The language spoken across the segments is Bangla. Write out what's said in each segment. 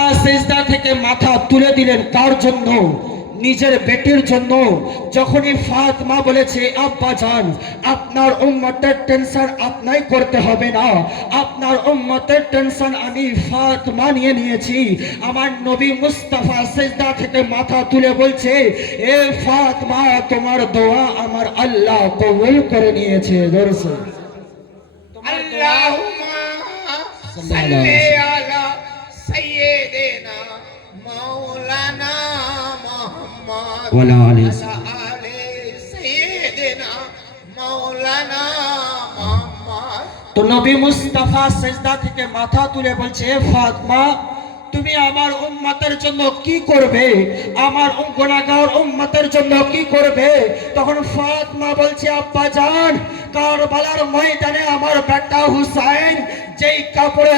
মুস্তাফা সিজদা থেকে মাথা তুলে দিলেন কার জন্য? নিজের বেটির জন্য। যখনই ফাতেমা বলেছে আব্বা জান আপনার উম্মতের টেনশন আপনাই করতে হবে না, আপনার উম্মতের টেনশন আমি ফাতেমা নিয়ে নিয়েছি। আমার নবী মুস্তাফা সিজদা থেকে মাথা তুলে বলছে এ ফাতেমা তোমার দোয়া আমার আল্লাহ কবুল করে নিয়েছে। দরসে আল্লাহুম্মা সাল্লি আলা সাইয়্যিদিনা মাওলানা মুহাম্মদ ওয়ালা আলি সাইয়্যিদিনা মাওলানা মুহাম্মদ। তো নবী মুস্তাফা সিজদা থেকে মাথা তুলে বলছে ফাতেমা তুমি আমার উম্মতের জন্য কি করবে, আমার গুনাহগার উম্মতের জন্য কি করবে? তখন ফাতেমা বলছে আব্বা জান কারবালার ময়দানে আমার বেটা হুসাইন যেই কাপড়ে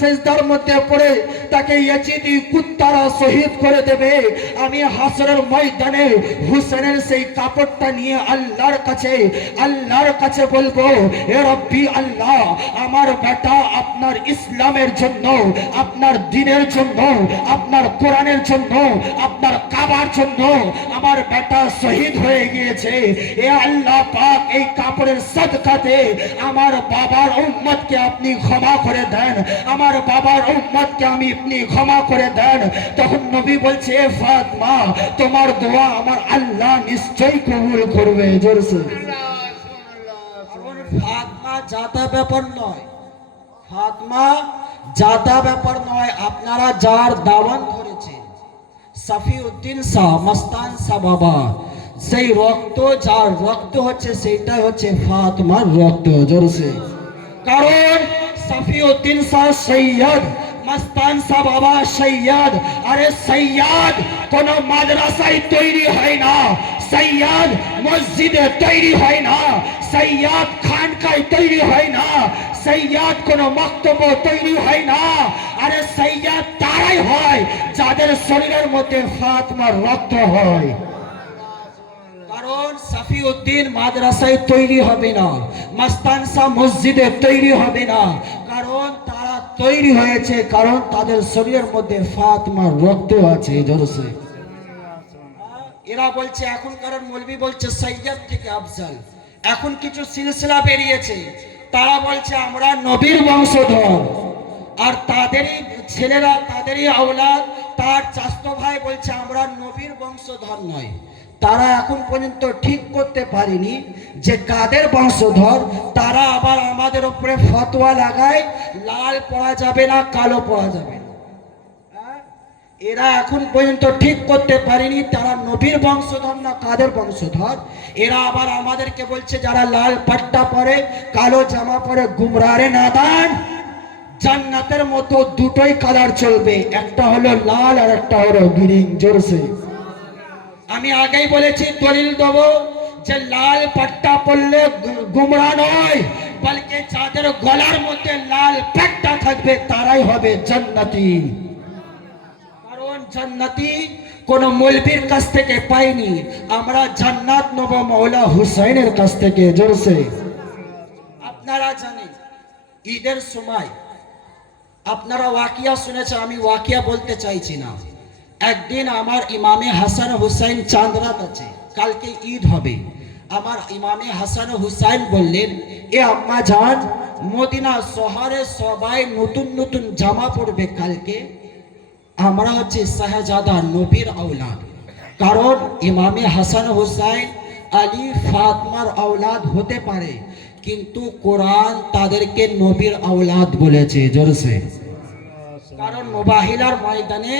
সিজদার মধ্যে পড়ে তাকে ইয়াজিদি কুত্তারা শহীদ করে দেবে, আমি হাসরের ময়দানে হুসাইনের সেই কাপড়টা নিয়ে আল্লাহর কাছে বলবো এ রব্বি আল্লাহ আমার বেটা আপনার ইসলামের জন্য, আপনার দ্বীনের জন্য, আপনার কোরআনের জন্য, আপনার কাবার জন্য আমার বেটা শহীদ হয়ে গিয়েছে। এ আল্লাহ পাক এই কাপড়ের সাদকাতে আমার বাবার উম্মতকে আপনি ক্ষমা করে দেন, আমার বাবার উম্মতকে আপনি ক্ষমা করে দেন। তখন নবী বলছে ফাতেমা তোমার দোয়া আমার আল্লাহ নিশ্চয়ই কবুল করবে। জোরসে ফাতেমা জাতা ব্যাপার নয়, ফাতেমা জাতা ব্যাপার নয়। আপনারা যার দাওয়ান ধরেছেন সাফিউদ্দিন শাহ মস্তান শাহ বাবা, সেই রক্ত যার রক্ত হচ্ছে সেইটাই হচ্ছে ফাতেমার রক্ত। জোরসে কারণ সাফিউদ্দিন শাহ সৈয়দ, মস্তান শাহ বাবা সৈয়দ। আরে সৈয়দ কোন মাদ্রাসায় তৈরি হয় না, সৈয়দ মসজিদে তৈরি হয় না, সৈয়দ খানকায় তৈরি হয় না, সৈয়দ কোন মক্তব্য তৈরি হয় না। আরে সৈয়দ তারাই হয় যাদের শরীরের মধ্যে ফাতেমার রক্ত হয়। কারণ সাফিউদ্দিন মাদ্রাসায় তৈরি হবে না, মস্তান শাহ মসজিদে তৈরি হবে না, কারণ তারা তৈরি হয়েছে কারণ তাদের শরীরের মধ্যে ফাতেমার রক্ত আছে। জোরসে এরা বলছে এখনকার মৌলবি বলছে সৈয়দ থেকে আফজাল। এখন কিছু সিলসিলা বেরিয়েছে তারা বলছে আমরা নবীর বংশধর, আর তাদেরই ছেলেরা তাদেরই আওলাদ, তার চাচাতো ভাই বলছে আমরা নবীর বংশধর নয়। তারা এখন পর্যন্ত ঠিক করতে পারেনি যে কাদের বংশধর। তারা আবার আমাদের উপরে ফতোয়া লাগায় লাল পড়া যাবে না, কালো পড়া যাবে না। এরা এখন পর্যন্ত ঠিক করতে পারেনি তারা নবীর বংশধর না কাদের বংশধর। এরা আবার আমাদেরকে বলছে যারা লাল পাট্টা পরে কালো জামা পরে গুমরারে নাদান, জান্নাতের মতো দুটোই কালার চলবে, একটা হলো লাল আর একটা হলো গ্রিন। জোরসে আমি আগেই বলেছি দলিল দেবো যে লাল পাট্টা পরলে গুমরা নয়, বলকে যাদের গলার মধ্যে লাল পাট্টা থাকবে তারাই হবে জান্নাতি। কারণ জান্নাতি কোন মৌলবীর কাছ থেকে পাইনি, আমরা জান্নাত নেব মৌলা হুসাইনের কাছ থেকে। জোরসে আপনারা জানেন ঈদের সময় আপনারা ওয়াকিয়া শুনেছেন, আমি ওয়াকিয়া বলতে চাইছি না। একদিন আমার ইমামে হাসান হুসাইন চাঁদরাত আছে, কালকে ঈদ হবে। আমার ইমামে হাসান হুসাইন বললেন এ আম্মা জান মদিনা শহরে সবাই নতুন নতুন জামা পরবে কালকে, আমরা হচ্ছে শাহজাদা নবীর আওলাদ। কারণ ইমামে হাসান হুসাইন আলী ফাতেমার আওলাদ হতে পারে কিন্তু কোরআন তাদেরকে নবীর আওলাদ বলেছে। জোরসে কারণ মুবাহিলার ময়দানে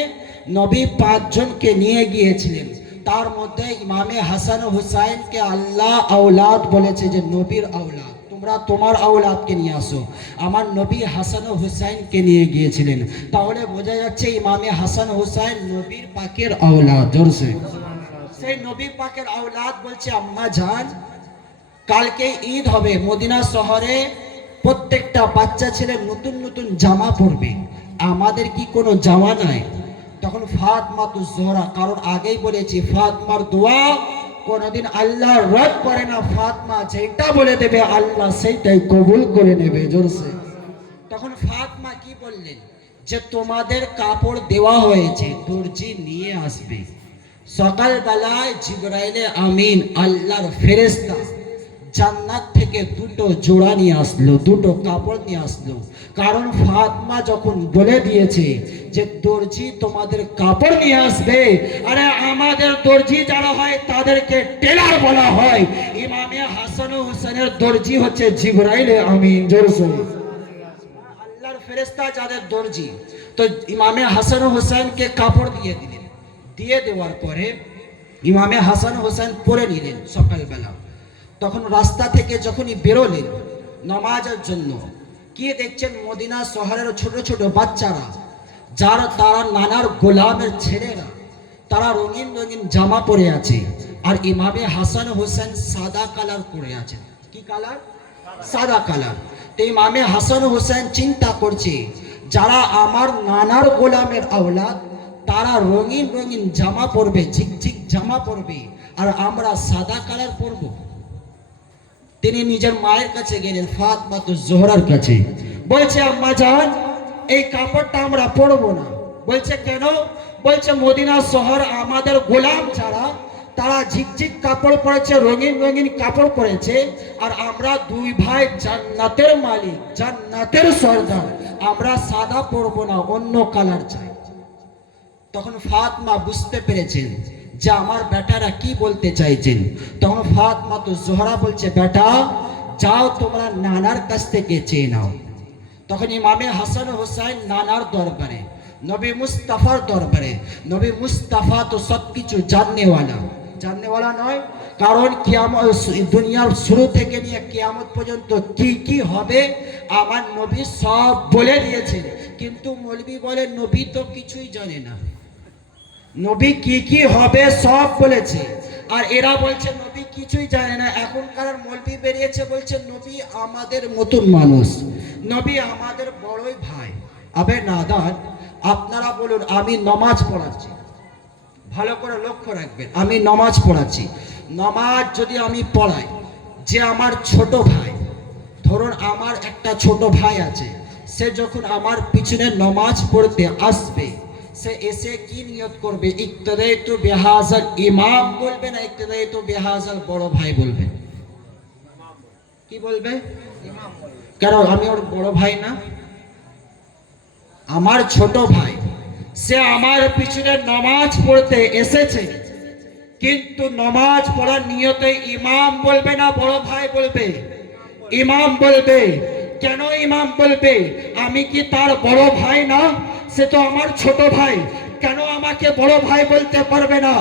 নবী 5 জনকে নিয়ে গিয়েছিলেন, তার মধ্যে ইমামে হাসান হুসাইনকে আল্লাহ আওলাদ বলেছে যে নবীর আওলাদ, তোমরা তোমার আওলাদকে নিয়ে আসো। আমার নবী হাসান হুসাইনকে নিয়ে গিয়েছিলেন, তাহলে বোঝা যাচ্ছে ইমামে হাসান হুসাইন নবীর পাকের আওলাদ। জোরসে সেই নবী পাকের আওলাদ বলছে আম্মা জান কালকে ঈদ হবে, মদিনা শহরে প্রত্যেকটা বাচ্চা ছেলে নতুন নতুন জামা পরবে, আমাদের কি কোনো জামা নাই? তখন ফাতেমা তো জোহরা, কারণ আগেই বলেছি ফাতেমার দোয়া কোনদিন আল্লাহ রদ করে না, ফাতেমা যেটা বলে দেবে আল্লাহ সেইটাই কবুল করে নেবে। জোরসে তখন ফাতেমা কি বললেন যে তোমাদের কাপড় দেওয়া হয়েছে, দর্জি নিয়ে আসবে। সকালবেলায় জিবরাইলে আমিন আল্লাহর ফেরেশতা জান্নাত থেকে দুটো জোড়া নিয়ে আসলো, দুটো কাপড় নিয়ে আসলো। কারণ ফাতেমা যখন বলে দিয়েছে যে দর্জি তোমাদের কাপড় নিয়ে আসবে, আরে আমাদের দর্জি যারা হয় তাদেরকে টেলার বলা হয়। ইমামে হাসান ও হুসেনের দর্জি হচ্ছে জিবরাইলে আমিন। জোরসে আল্লাহর ফেরেশতা যাদের দর্জি, তো ইমামে হাসান ও হুসেনকে কাপড় দিয়ে দিলেন। দিয়ে দেওয়ার পরে ইমামে হাসান ও হুসেন পরে নিলেন সকালবেলা। তখন রাস্তা থেকে যখনই বেরোলেন নামাজের জন্য, কি দেখছেন মদিনা শহরের ছোট ছোট বাচ্চারা, তারা নানার গোলামের ছেলেরা, তারা রঙিন রঙিন জামা পরে আছে। আর ইমামে হাসান হোসেন সাদা কালার পরে আছেন। কি কালার? সাদা কালার। তো ইমামে হাসান হোসেন চিন্তা করছে, যারা আমার নানার গোলামের আওলাদ, তারা রঙিন রঙিন জামা পরবে, ঝিকঝিক জামা পরবে, আর আমরা সাদা কালার পরবো। তিনি নিজের মায়ের কাছে গেলেন, ফাতেমা জোহরার কাছে। বলছে আম্মা জান, এই কাপড়টা আমরা পরবো না। বলছে কেন? বলছে মদিনা শহর আমাদের গোলাম যারা, তারা ঝিকঝিক কাপড় পরেছে, রঙিন রঙিন কাপড় পরেছে, আর আমরা দুই ভাই জান্নাতের মালিক, জান্নাতের সর্দার, আমরা সাদা পরবো না, অন্য কালার চাই। তখন ফাতেমা বুঝতে পেরেছেন যে আমার বেটারা কি বলতে চাইছেন। তখন ফাতেমা জোহরা বলছে, বেটা যাও তোমরা নানার কাছ থেকে চেয়ে নাও। তখন ইমামে হাসান হোসেন নানার দরবারে, নবী মুস্তাফার দরবারে। নবী মুস্তাফা তো সবকিছু জাননেওয়ালা নয়, কারণ কিয়ামত, দুনিয়ার শুরু থেকে নিয়ে কিয়ামত পর্যন্ত কি কি হবে আমার নবী সব বলে দিয়েছেন। কিন্তু মৌলবি বলে নবী তো কিছুই জানে না, নবী কি কি হবে সব বলেছে, আর এরা বলছে নবী কিছুই জানে না। এখনকার মৌলবি বেরিয়েছে বলছে নবী আমাদের মতন মানুষ, নবী আমাদের বড়ই ভাই। আবে নাদান, আপনারা বলুন, আমি নমাজ পড়াচ্ছি, ভালো করে লক্ষ্য রাখবেন, আমি নমাজ পড়াচ্ছি। নমাজ যদি আমি পড়াই, যে আমার ছোট ভাই, ধরুন আমার একটা ছোট ভাই আছে, সে যখন আমার পিছনে নমাজ পড়তে আসবে, সে এসে কি নিয়ত করবে? ইক্তাদাইতু বিহাযাল ইমাম বলবে না ইক্তাদাইতু বিহাযাল বড় ভাই বলবে? কি বলবে? কেন? আমি ওর বড় ভাই না? আমার ছোট ভাই, সে আমার পিছনে নামাজ পড়তে এসেছে, কিন্তু নামাজ পড়ার নিয়তে ইমাম বলবে না বড় ভাই বলবে? ইমাম বলবে। কেন ইমাম বলবে? আমি কি তার বড় ভাই না? সে তো আমার ছোট ভাই, কেন আমাকে বড় ভাই বলতে পারবে না?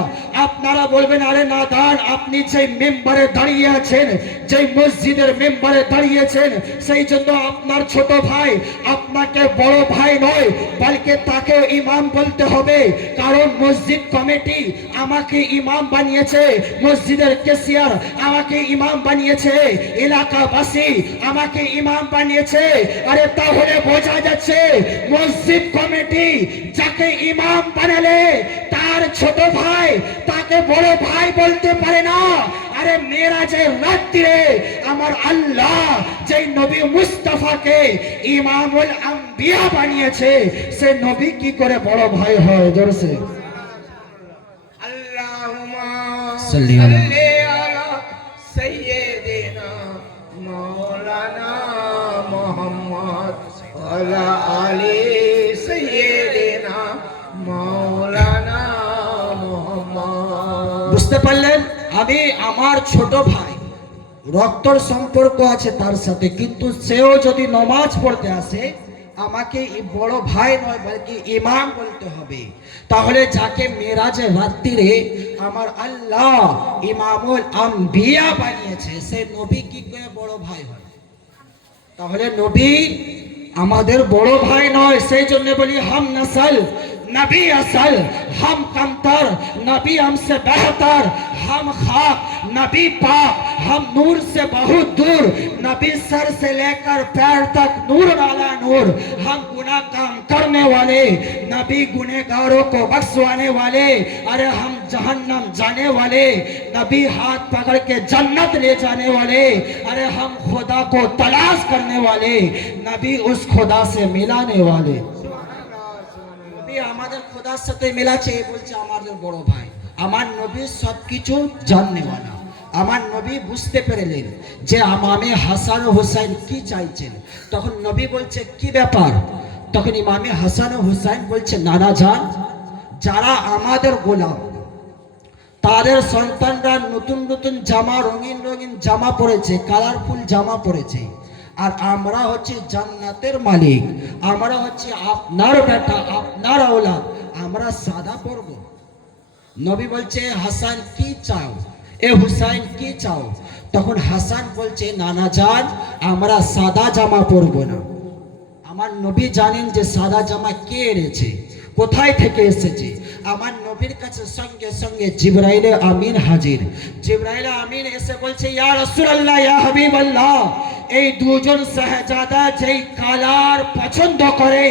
আপনারা বলবেন, আরে নাদান, আপনি যেই মেম্বারে দাঁড়িয়ে আছেন, যেই মসজিদের মেম্বারে দাঁড়িয়েছেন, সেই জন্য আপনার ছোট ভাই আপনাকে বড় ভাই নয়, বলকে তাকেও ইমাম বলতে হবে। কারণ মসজিদ কমিটি আমাকে ইমাম বানিয়েছে, মসজিদের ক্যাশিয়ার আমাকে ইমাম বানিয়েছে, এলাকাবাসী আমাকে ইমাম বানিয়েছে। আরে তাহলে বোঝা যাচ্ছে মসজিদ কমিটি যাকে ইমাম বানালে তার ছোট ভাই তাকে বড় ভাই বলতে পারে না। আরে মেরাজের রাত্রিরে আমার আল্লাহ যেই নবী মুস্তাফাকে ইমামুল আম্বিয়া বানিয়েছে, সে নবী কি করে বড় ভাই হয়? জোরসে আল্লাহুম্মা সাল্লি সাল্লি আলা সাইয়্যিদিনা মাওলানা মুহাম্মদ ওয়ালা আলি সাইয়্যিদিনা মাওলানা মুহাম্মদ। বুঝতে পারলেন? আমি আমার ছোট ভাই, রক্তর সম্পর্ক আছে তার সাথে, কিন্তু সেও যদি নমাজ পড়তে আসে, আমাকে বড় ভাই নয় বলকি ইমাম বলতে হবে। তাহলে যাকে মেরাজের রাত্রিরে আমার আল্লাহ ইমামুল আম্বিয়া বানিয়েছে, সে নবী কি করে বড় ভাই হয়? তাহলে নবী আমাদের বড় ভাই নয়। সেই জন্য বলি হাম নসল नबी असल, हम कमतर नबी हमसे बेहतर, हम खाक नबी पाक, हम नूर से बहुत दूर, नबी सर से लेकर पैर तक नूर वाला नूर। हम गुनाह काम करने वाले, नबी गुनहगारों को बख्शवाने वाले। अरे हम जहन्नम जाने वाले, नबी हाथ पकड़ के जन्नत ले जाने वाले। अरे हम खुदा को तलाश करने वाले, नबी उस खुदा से मिलाने वाले। নবী আমাদের খোদার সাথে মেলাচ্ছে, বলছে আমাদের বড় ভাই। আমার নবী সবকিছু জাননেওয়ালা। আমার নবী বুঝতে পেরেলেন যে ইমামে হাসান ও হুসাইন কি চাইছেন। তখন নবী বলছে কি ব্যাপার? তখন ইমামে হাসান ও হুসাইন বলছে নানা জান, যারা আমাদের গোলাম তাদের সন্তানরা নতুন নতুন জামা, রঙিন রঙিন জামা পরেছে, কালারফুল জামা পরেছে, আর আমরা হচ্ছে জান্নাতের মালিক, আমরা হচ্ছে আপনার বেটা, আপনার আওলাদ, আমরা সাদা পরব। নবী বলছে হাসান কি চাও, এ হুসাইন কি চাও? তখন হাসান বলছে নানা জান, আমরা সাদা জামা পরব না। আমার নবী জানেন যে সাদা জামা কে এনেছে, কোথায় থেকে এসেছে। আমার নবীর কাছে সঙ্গে সঙ্গে জিবরাইল আমিন হাজির। জিবরাইল আমিন এসে বলছে ইয়া রাসূলুল্লাহ, ইয়া হাবিবাল্লাহ, এই দুজন শাহজাদা যেই কালার পছন্দ করে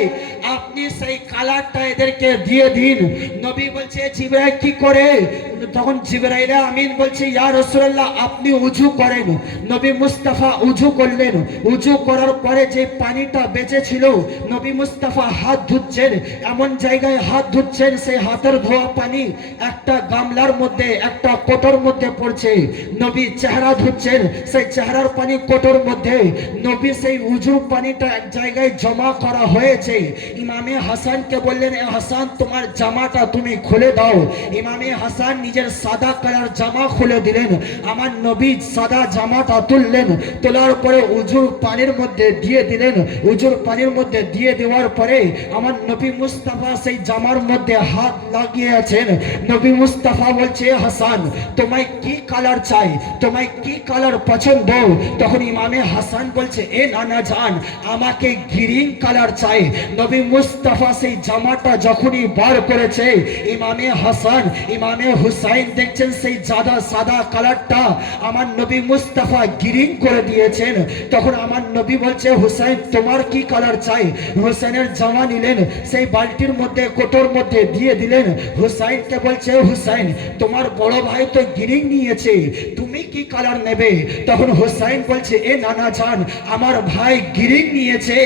আপনি সেই কালারটা এদেরকে দিয়ে দিন। নবী বলছে জিবরাইল কি করে? তখন জিবরাইল আমিন বলছে ইয়া রাসূলুল্লাহ, আপনি উযু করেন। নবী মুস্তাফা উযু করলেন। উযু করার পরে যে পানিটা বেঁচে ছিল, নবী মুস্তাফা হাত ধুচ্ছেন, এমন জায়গায় হাত ধুচ্ছেন সেই হাতের ধোয়া পানি একটা গামলার মধ্যে, একটা কোটোর মধ্যে পড়ছে। নবী চেহারা ধুচ্ছেন, সেই চেহারার পানি কোটোর মধ্যে। নবী সেই উযু পানিটা এক জায়গায় জমা করা হয়েছে। ইমামে হাসানকে বললেন এ হাসান, তোমার জামাটা তুমি খুলে দাও। ইমামে হাসান নিজের সাদা কালার জামা খুলে দিলেন। আমার নবী সাদা জামাটা তুললেন, তোলার পরে উযুর পানির মধ্যে দিয়ে দিলেন। উযুর পানির মধ্যে দিয়ে দেওয়ার পরে আমার নবী মুস্তাফা সেই জামার মধ্যে হাত লাগিয়েছেন। নবী মুস্তাফা বলছে হাসান, তোমায় কি কালার চাই, তোমায় কি কালার পছন্দ? তখন ইমামে হাসান বলছে এ নানা জান, আমাকে গ্রিন কালার চাই। নবী মুস্তাফা সেই জামাটা যখনই বার করেছে, ইমামে হাসান ইমামে হুসাইন দেখছেন সেই সাদা কালারটা আমার নবী মুস্তাফা গ্রিন করে দিয়েছেন। তখন আমার নবী বলছে হুসাইন, তোমার কি কালার চাই? হুসাইনের জামা নিলেন, সেই বালতির মধ্যে কোটোর মধ্যে দিয়ে দিলেন। হুসাইনকে বলছে হুসাইন, তোমার বড় ভাই তো গ্রিন নিয়েছে, তুমি কি কালার নেবে? তখন হুসাইন বলছে এ নানা জান, আমার ভাই গ্রিন নিয়েছে,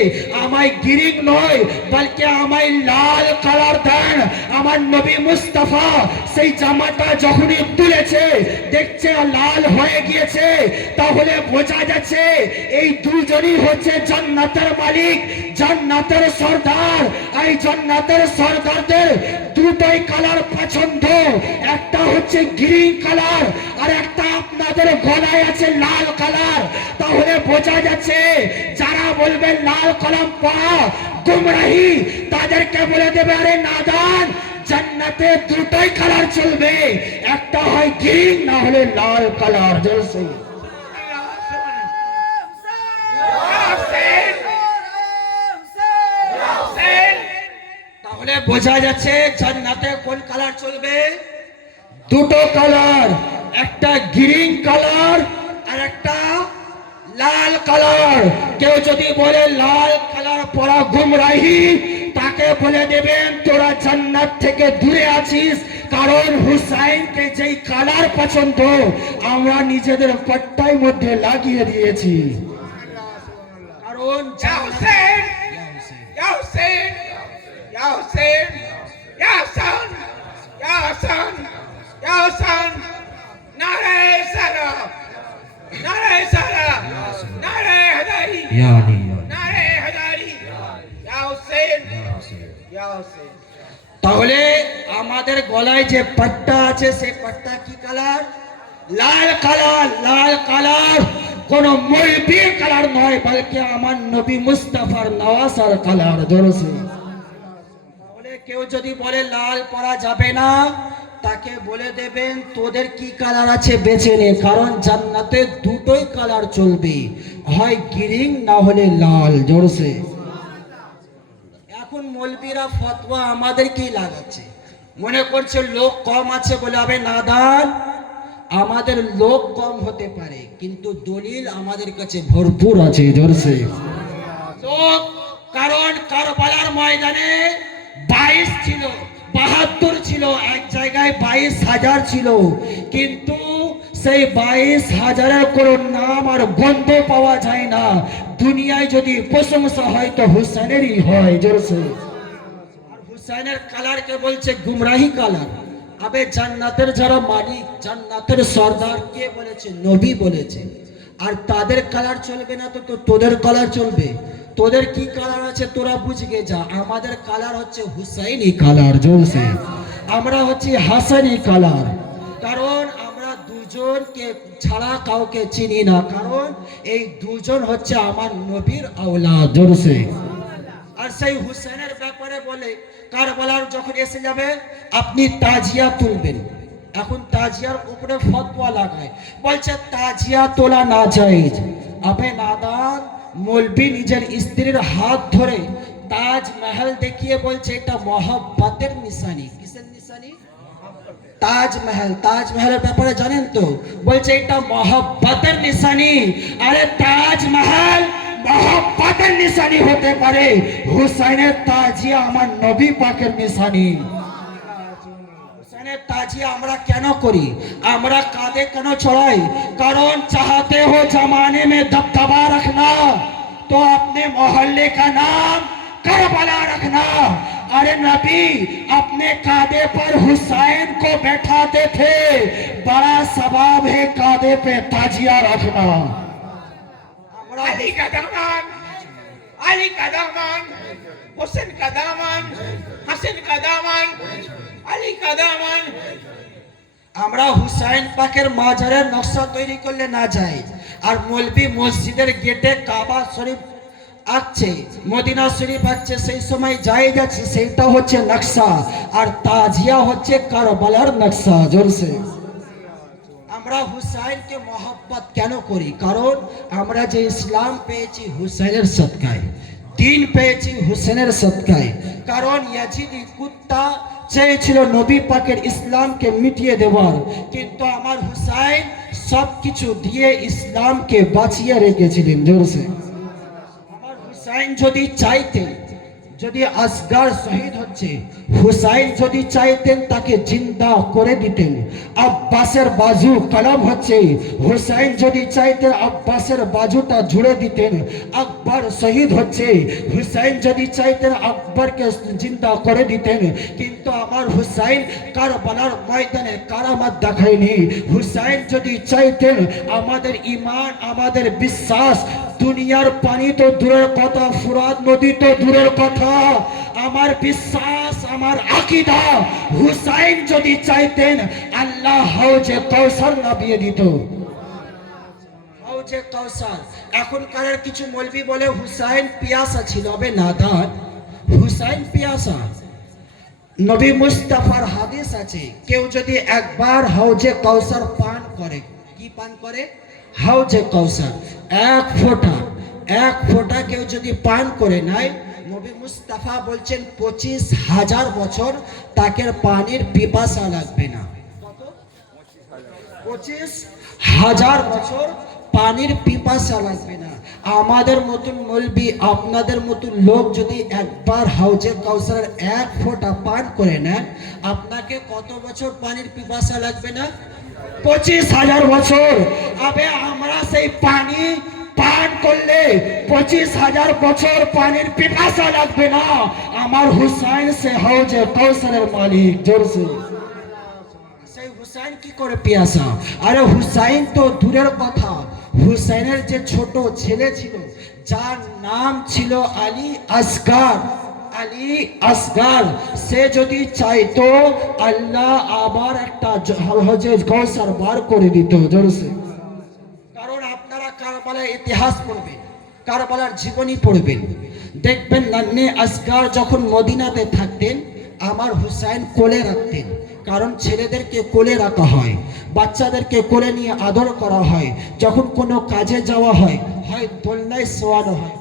আমায় গ্রিন নয় বলকে আমায় লাল কালার দেন। আমার নবী মুস্তাফা সেই জামাটা যখনই তুলেছে, দেখছে লাল হয়ে গিয়েছে, তাহলে বোঝা যাচ্ছে এই দুজনই হচ্ছে জান্নাতের মালিক, জান্নাতের সর্দার। এই জান্নাতের সর্দারদের দুটোই কালার পছন্দ, একটা হচ্ছে গ্রিন কালার আর একটা আপনাদের গলায় আছে লাল কালার। তাহলে বোঝা যাচ্ছে যারা বলবে লাল কলম পড়া গুমরাহি, তাদেরকে বলে দেবে আরে নাদান, জান্নাতে দুটোই কালার চলবে, একটা হয় গ্রিন না হলে লাল কালার। জলসে তাহলে বোঝা যাচ্ছে জান্নাতে কোন কালার চলবে? দুটো কালার, একটা গ্রিন কালার আর একটা লাল কালার। কেউ যদি বলে লাল কালার পরা গুমরাহি, তাকে বলে দেবেন তোরা জান্নাত থেকে দূরে আছিস, কারণ হুসাইনকে যেই কালার পছন্দ আমরা নিজেদের পট্টার মধ্যে লাগিয়ে দিয়েছি। কারণ তাহলে আমাদের গলায় যে পাট্টা আছে সেই পাট্টা কি কালার? লাল কালার। লাল কালার কোন মৌলবীর কালার নয়, বলকে আমার নবী মুস্তাফার নওয়াসার কালার। জোরসে তাহলে কেউ যদি বলে লাল পরা যাবে না, তাকে বলে দেবেন তোদের কি কালার আছে বেছে নে, কারণ জান্নাতে দুটোই কালার চলবে, হয় গ্রিন না হলে লাল। জোরসে এখন মৌলবীরা ফতোয়া আমাদেরকেই লাগাচ্ছে, মনে করছে লোক কম আছে বলে হবে নাদান, আমাদের লোক কম হতে পারে কিন্তু দলিল আমাদের কাছে ভরপুর আছে। জোরসে লোক, কারণ কারবালার ময়দানে 22 ছিল, 72 ছিল, এক জায়গায় 22,000 ছিল, কিন্তু সেই 22,000-এর কোনো নাম আর গন্ধ পাওয়া যায় না। দুনিয়ায় যদি প্রশংসা হয় তো হুসেনেরই হয়। জোরসে হুসাইনের কালারকে বলছে গুমরাহি কালার। আবে জান্নাতের যারা মালিক, জান্নাতের সর্দার কে বলেছে? নবী বলেছে। আর তাদের কালার চলবে না তো তোদের কালার চলবে? তোদের কি কালার আছে তোরা বুঝগে যা। আমাদের কালার হচ্ছে হুসাইনি কালার, জোরসে। আমরা হচ্ছে হাসানি কালার। কারণ আমরা দুজনকে ছাড়া কাউকে চিনি না, কারণ এই দুজন হচ্ছে আমার নবীর আওলাদ, জোরসে। আর সেই হুসেনের ব্যাপারে বলে কারবালার যখন এসে যাবে আপনি তাজিয়া তুলবেন। এখন তাজিয়ার উপরে ফতোয়া লাগায়, বলছে তাজিয়া তোলা না জায়েজ। আবে নাদান, মৌলবি নিজের স্ত্রীর হাত ধরে তাজমহল দেখিয়ে বলছে এটা মহব্বতের নিশানি। কিসের নিশানি? তাজমহল। তাজমহলের ব্যাপারে জানেন তো? বলছে এটা মহব্বতের নিশানি। আরে তাজমহল মহব্বতের নিশানি হতে পারে, হুসাইনের তাজিয়া আমার নবী পাকের নিশানি। হুসাইনের তাজিয়া আমরা কেন করি? আমরা কাঁধে কেন চড়াই? কারণ চাहते हो जमाने में दबदबा रखना तो अपने मोहल्ले का नाम करबला रखना। अरे नबी अपने कांधे पर हुसैन को बैठाते थे, बड़ा सवाब है कांधे पे ताजिया रखना। अली का दामन, अली का दामन, हुसैन का दामन, हसन का दामन, अली का दामन। আমরা হুসাইন পাকের মাজারের নকশা তৈরি করলে না যাই। আর মৌলবি মসজিদের গেটে কাবা শরীফ আঁকছে, মদিনা শরীফ আঁকছে, সেই সময় যাই যাচ্ছে সেইটা হচ্ছে নকশা। আর তাজিয়া হচ্ছে কারবালার নকশা, জোরসে। আমরা হুসাইনকে মহব্বত কেন করি? কারণ আমরা যে ইসলাম পেয়েছি হুসাইনের সদকায়, দিন পেয়েছি হুসেনের সদকায়। কারণ ইয়াজিদি কুত্তা চেয়েছিল নবী পাকের ইসলামকে মিটিয়ে দেওয়ার, কিন্তু আমার হুসাইন সবকিছু দিয়ে ইসলামকে বাঁচিয়ে রেখেছিলেন, জোরসে। আমার হুসাইন যদি চাইতেন, যদি আসগার শহীদ হচ্ছে, হুসাইন যদি চাইতেন তাকে জিন্দা করে দিতেন। আব্বাসের বাজু কলম হচ্ছে, হুসাইন যদি চাইতেন আব্বাসের বাজুটা জুড়ে দিতেন। আকবর শহীদ হচ্ছে, হুসাইন যদি চাইতেন আকবরকে জিন্দা করে দিতেন। কিন্তু আমার হুসাইন কারবালার ময়দানে কারামাত দেখায়নি। হুসাইন যদি চাইতেন আমাদের ঈমান, আমাদের বিশ্বাস, দুনিয়ার পানি তো দূরের কথা, ফুরাত নদী তো দূরের কথা, আমার বিশ্বাস, আমার আকীদা, হুসাইন যদি চাইতেন আল্লাহ হাউজে কাউসার নামিয়ে দিত। হাউজে কাউসার। এখনকার কিছু মৌলবি বলে হুসাইন পিয়াসা ছিল। আবে নাদান, হুসাইন পিয়াসা? নবী মুস্তাফার হাদিস আছে, কেউ যদি একবার হাউজে কাউসার পান করে, কি পান করে? হাউজে কাউসার এক ফোঁটা কেউ যদি পান করে নেয়, নবী মুস্তাফা বলছেন 25,000 বছর তাকে পানির পিপাসা লাগবে না। কত? 25,000 বছর পানির পিপাসা লাগবে না। আমাদের মতন মৌলবি, আপনাদের মতন লোক যদি একবার হাউজে কাউসারের এক ফোঁটা পান করে নেন, আপনাকে কত বছর পানির পিপাসা লাগবে না? 25,000 বছর। আবে আমরা সেই পানি পান করলে 25,000 বছর পানির পিপাসা লাগবে না। আমার হুসাইন সে হাউজে কাউসারের মালিক, জোরসে। সেই হুসাইন কি করে পিয়াসা? আরে হুসাইন তো দূরের কথা, হুসাইনের যে ছোট ছেলে ছিল যার নাম ছিল আলী আসগার, আলী আসগার, সে যদি চাইতো আল্লাহ আবার একটা হাউজে কাউসার বার করে দিত, জোরসে। কারণ আপনারা কারবালার ইতিহাস পড়বেন, কারবালার জীবনী পড়বেন, দেখবেন নান্নে আসগার যখন মদিনাতে থাকতেন আমার হুসাইন কোলে রাখতেন। কারণ ছেলেদেরকে কোলে রাখা হয়, বাচ্চাদেরকে কোলে নিয়ে আদর করা হয়। যখন কোনো কাজে যাওয়া হয়, হয় দোলনায় শোয়ানো হয়,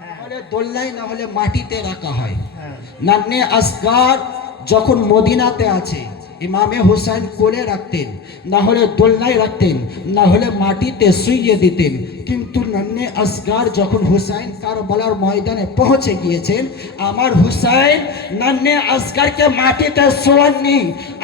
নাহলে দোলনায়, না হলে মাটিতে রাখা হয়। নান্নে আসগার যখন মদিনাতে আছে ইমামে হুসাইন কোলে রাখতেন, না হলে দোলনায় রাখতেন, না হলে মাটিতে শুইয়ে দিতেন। কিন্তু নান্নে আসগার যখন হুসাইন কারবালার ময়দানে পৌঁছে গিয়েছেন, আমার হুসাইন নান্নে আসগারকে মাটিতে শোয়াননি,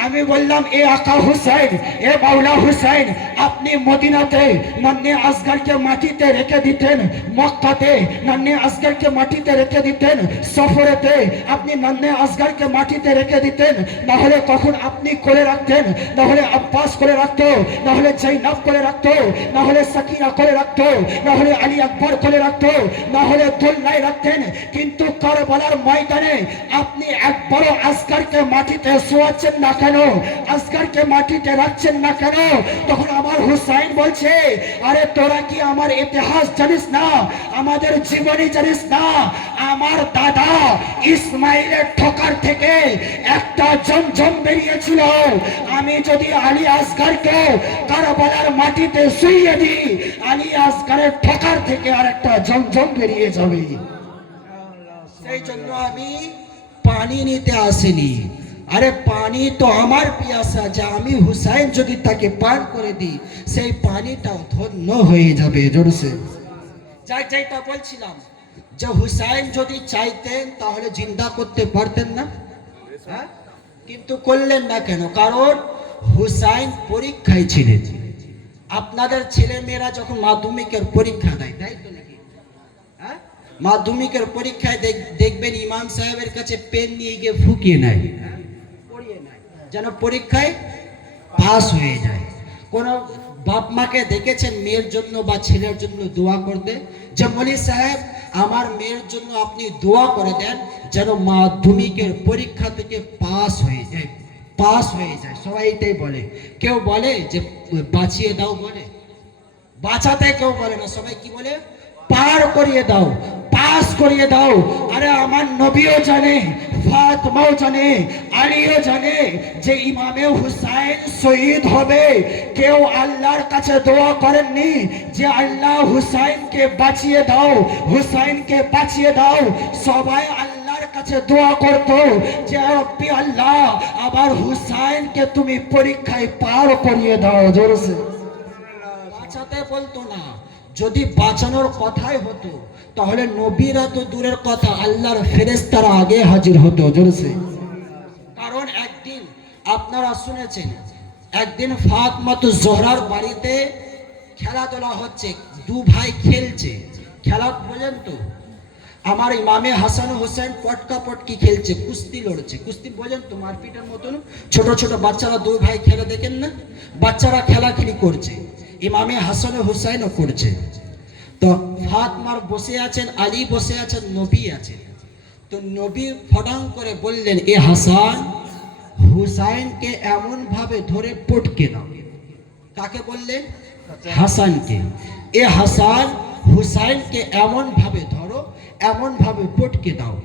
আমি বললাম এ আকা হুসাইন, এ মাওলা হুসাইন, আপনি মদিনাতে নন্নে আসগরকে মাটিতে রেখে দিতেন, মক্কাতে নন্নে আসগরকে মাটিতে রেখে দিতেন, সফরেতে আপনি নন্নে আসগরকে মাটিতে রেখে দিতেন, নাহলে কখন আপনি করে রাখতেন, নাহলে আব্বাস করে রাখতো, নাহলে জৈনব করে রাখতো, নাহলে সাকিনা করে রাখতো, নাহলে আলী আকবর করে রাখতো, নাহলে দোলনায় রাখতেন। কিন্তু কারবালার ময়দানে আপনি একবারও আসগরকে মাটিতে শোয়াচ্ছেন না কেন, আসগরকে মাটিতে রাখছেন না কেন? তখন আমার হুসাইন বলছে, আরে তোরা কি আমার ইতিহাস জানিস না, আমাদের জীবনী জানিস না? আমার দাদা ইসমাইলের ঠোকার থেকে একটা জমজম বেরিয়েছিল, আমি যদি আলী আসগরকে কারবালার মাটিতে শুইয়ে দিই, আলী আসগরের ঠোকার থেকে আর একটা জমজম বেরিয়ে যাবে। সেই জন্য আমি পানি নিতে আসিনি। আরে পানি তো আমার পিয়াসা, যে আমি হুসাইন যদি তাকে পান করে দিই, সেই পানিটাও ধন্য হয়ে যাবে। জোরসে যেটা বলছিলাম, যে হুসাইন যদি চাইতেন তাহলে জিন্দা করতে পারতেন না, হ্যাঁ? কিন্তু করলেন না কেন? কারণ হুসাইন পরীক্ষায় ছিলেন। আপনাদের ছেলে মেয়েরা যখন মাধ্যমিকের পরীক্ষা দেয়, তাই তো নাকি? হ্যাঁ, মাধ্যমিকের পরীক্ষায় দেখবেন ইমাম সাহেবের কাছে পেন নিয়ে গিয়ে ফুকিয়ে নেয়, পড়িয়ে নেয়, যেন পরীক্ষায় পাস হয়ে যায়। কোন বাপ মাকে দেখেছেন মেয়ের জন্য বা ছেলের জন্য দোয়া করতে, যে মৌলী সাহেব আমার মেয়ের জন্য আপনি দোয়া করে দেন যেন মাধ্যমিকের পরীক্ষা থেকে পাস হয়ে যায়, পাস হয়ে যায়। সবাই এটাই বলে। কেউ বলে যে বাঁচিয়ে দাও, বলে বাঁচাতে কেউ বলে না, সবাই কি বলে? পার করিয়ে দাও, পাস করিয়ে দাও। আরে আমার নবীও জানে, ফাতেমাও জানে, আলীও জানে যে ইমামে হুসাইন শহীদ হবে। কেউ আল্লাহর কাছে দোয়া করেননি যে আল্লাহ হুসাইনকে বাঁচিয়ে দাও, হুসাইনকে বাঁচিয়ে দাও। সবাই আল্লাহর কাছে দোয়া করতো যে রব্বি আল্লাহ, আবার হুসাইনকে তুমি পরীক্ষায় পার করিয়ে দাও। জোরসে বাঁচাতে বলতো না। যদি বাঁচানোর কথাই হতো তাহলে নবীরা তো দূরের কথা, আল্লাহর ফেরেশতারা আগে হাজির হতো। জোরসে কারণ একদিন আপনারা শুনেছেন, একদিন ফাতেমাতুজ জোহরার বাড়িতে খেলাধুলা হচ্ছে, দু ভাই খেলছে। খেলা বোঝেন তো? আমার ইমামে হাসান হোসেন পটকা পটকি খেলছে, কুস্তি লড়ছে। কুস্তি বোঝেন তো? মারপিটের মতন। ছোট ছোট বাচ্চারা দুই ভাই খেলা দেখেন না? বাচ্চারা খেলাখেলি করছে, ইমামে হাসান হোসেনও করছে। তো ফাতেমার বসে আছেন, আলী বসে আছেন, নবী আছেন। তো নবী ফটাং করে বললেন, এ হাসান, হুসাইনকে এমন ভাবে ধরে পটকে দাও। কাকে বললেন? হাসানকে। এ হাসান, হুসাইনকে এমন ভাবে ধরো, এমন ভাবে পটকে দাও।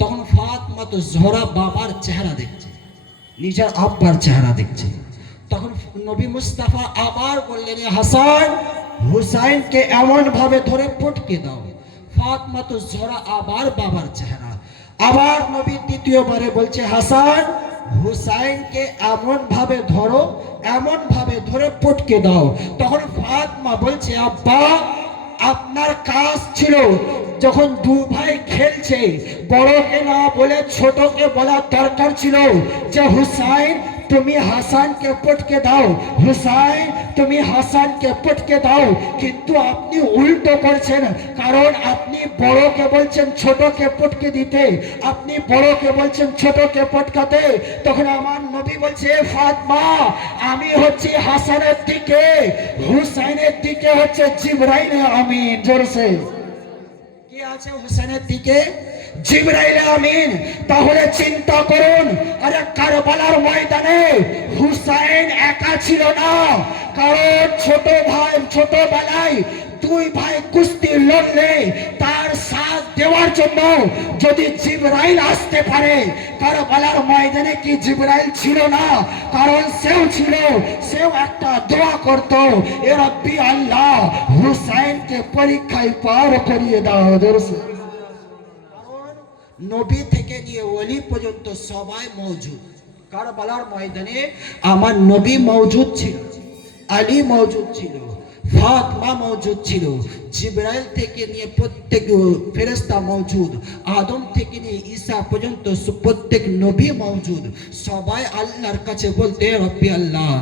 তখন ফাতেমা তো জোহরা বাবার চেহারা দেখছে, নিজের আব্বার চেহারা দেখছে। তখন নবী মুস্তাফা আবার বললেন, এ হাসান, হুসাইনকে এমন ভাবে ধরে পটকে দাও। ফাতেমা তো জোহরা আবার বাবার চেহারা। আবার নবী দ্বিতীয়বারে বলছে, হাসান, হুসাইনকে এমন ভাবে ধরো, এমন ভাবে ধরে পটকে দাও। তখন ফাতেমা বলছে, আব্বা, আপনার কাজ ছিল যখন দু ভাই খেলছে, বড়কে না বলে ছোটকে বলার দরকার ছিল যে হুসাইন তুমি হাসানকে পটকে দাও, হুসাইন তুমি হাসানকে পটকে দাও। কিন্তু আপনি উল্টো করছেন, কারণ আপনি বড়কে বলছেন ছোটকে পটকে দিতে, আপনি বড়কে বলছেন ছোটকে পটকাতে। তখন আমার নবী বলছে, ফাতেমা, আমি হচ্ছি হাসানের দিকে, হুসাইনের দিকে হচ্ছে জিবরাইল আমিন। জোরসে কি আছে হুসাইনের দিকে? জিবরাইল আমিন। তাহলে চিন্তা করুন, আরে কারবালার ময়দানে হুসাইন একা ছিল না, কারণ ছোট ভাই, ছোটবেলায় দুই ভাই কুস্তি লড়লে তার সাথ দেওয়ার জন্য যদি জিবরাইল আসতে পারে, কারবালার ময়দানে কি জিবরাইল ছিল না? কারণ সেও ছিল, সেও একটা দোয়া করত, এ রব্বি আল্লাহ, হুসাইনকে পরীক্ষায় পার করিয়ে দাও। নবী থেকে নিয়ে ওলি পর্যন্ত সবাই মওজুদ। কারবালার ময়দানে আমার নবী মওজুদ ছিল, আলী মওজুদ ছিল, ফাতেমা মওজুদ ছিল, জিবরাইল থেকে নিয়ে প্রত্যেক ফেরেশতা মওজুদ, আদম থেকে নিয়ে ঈসা পর্যন্ত প্রত্যেক নবী মওজুদ। সবাই আল্লাহর কাছে বলতে, রব্বি আল্লাহ,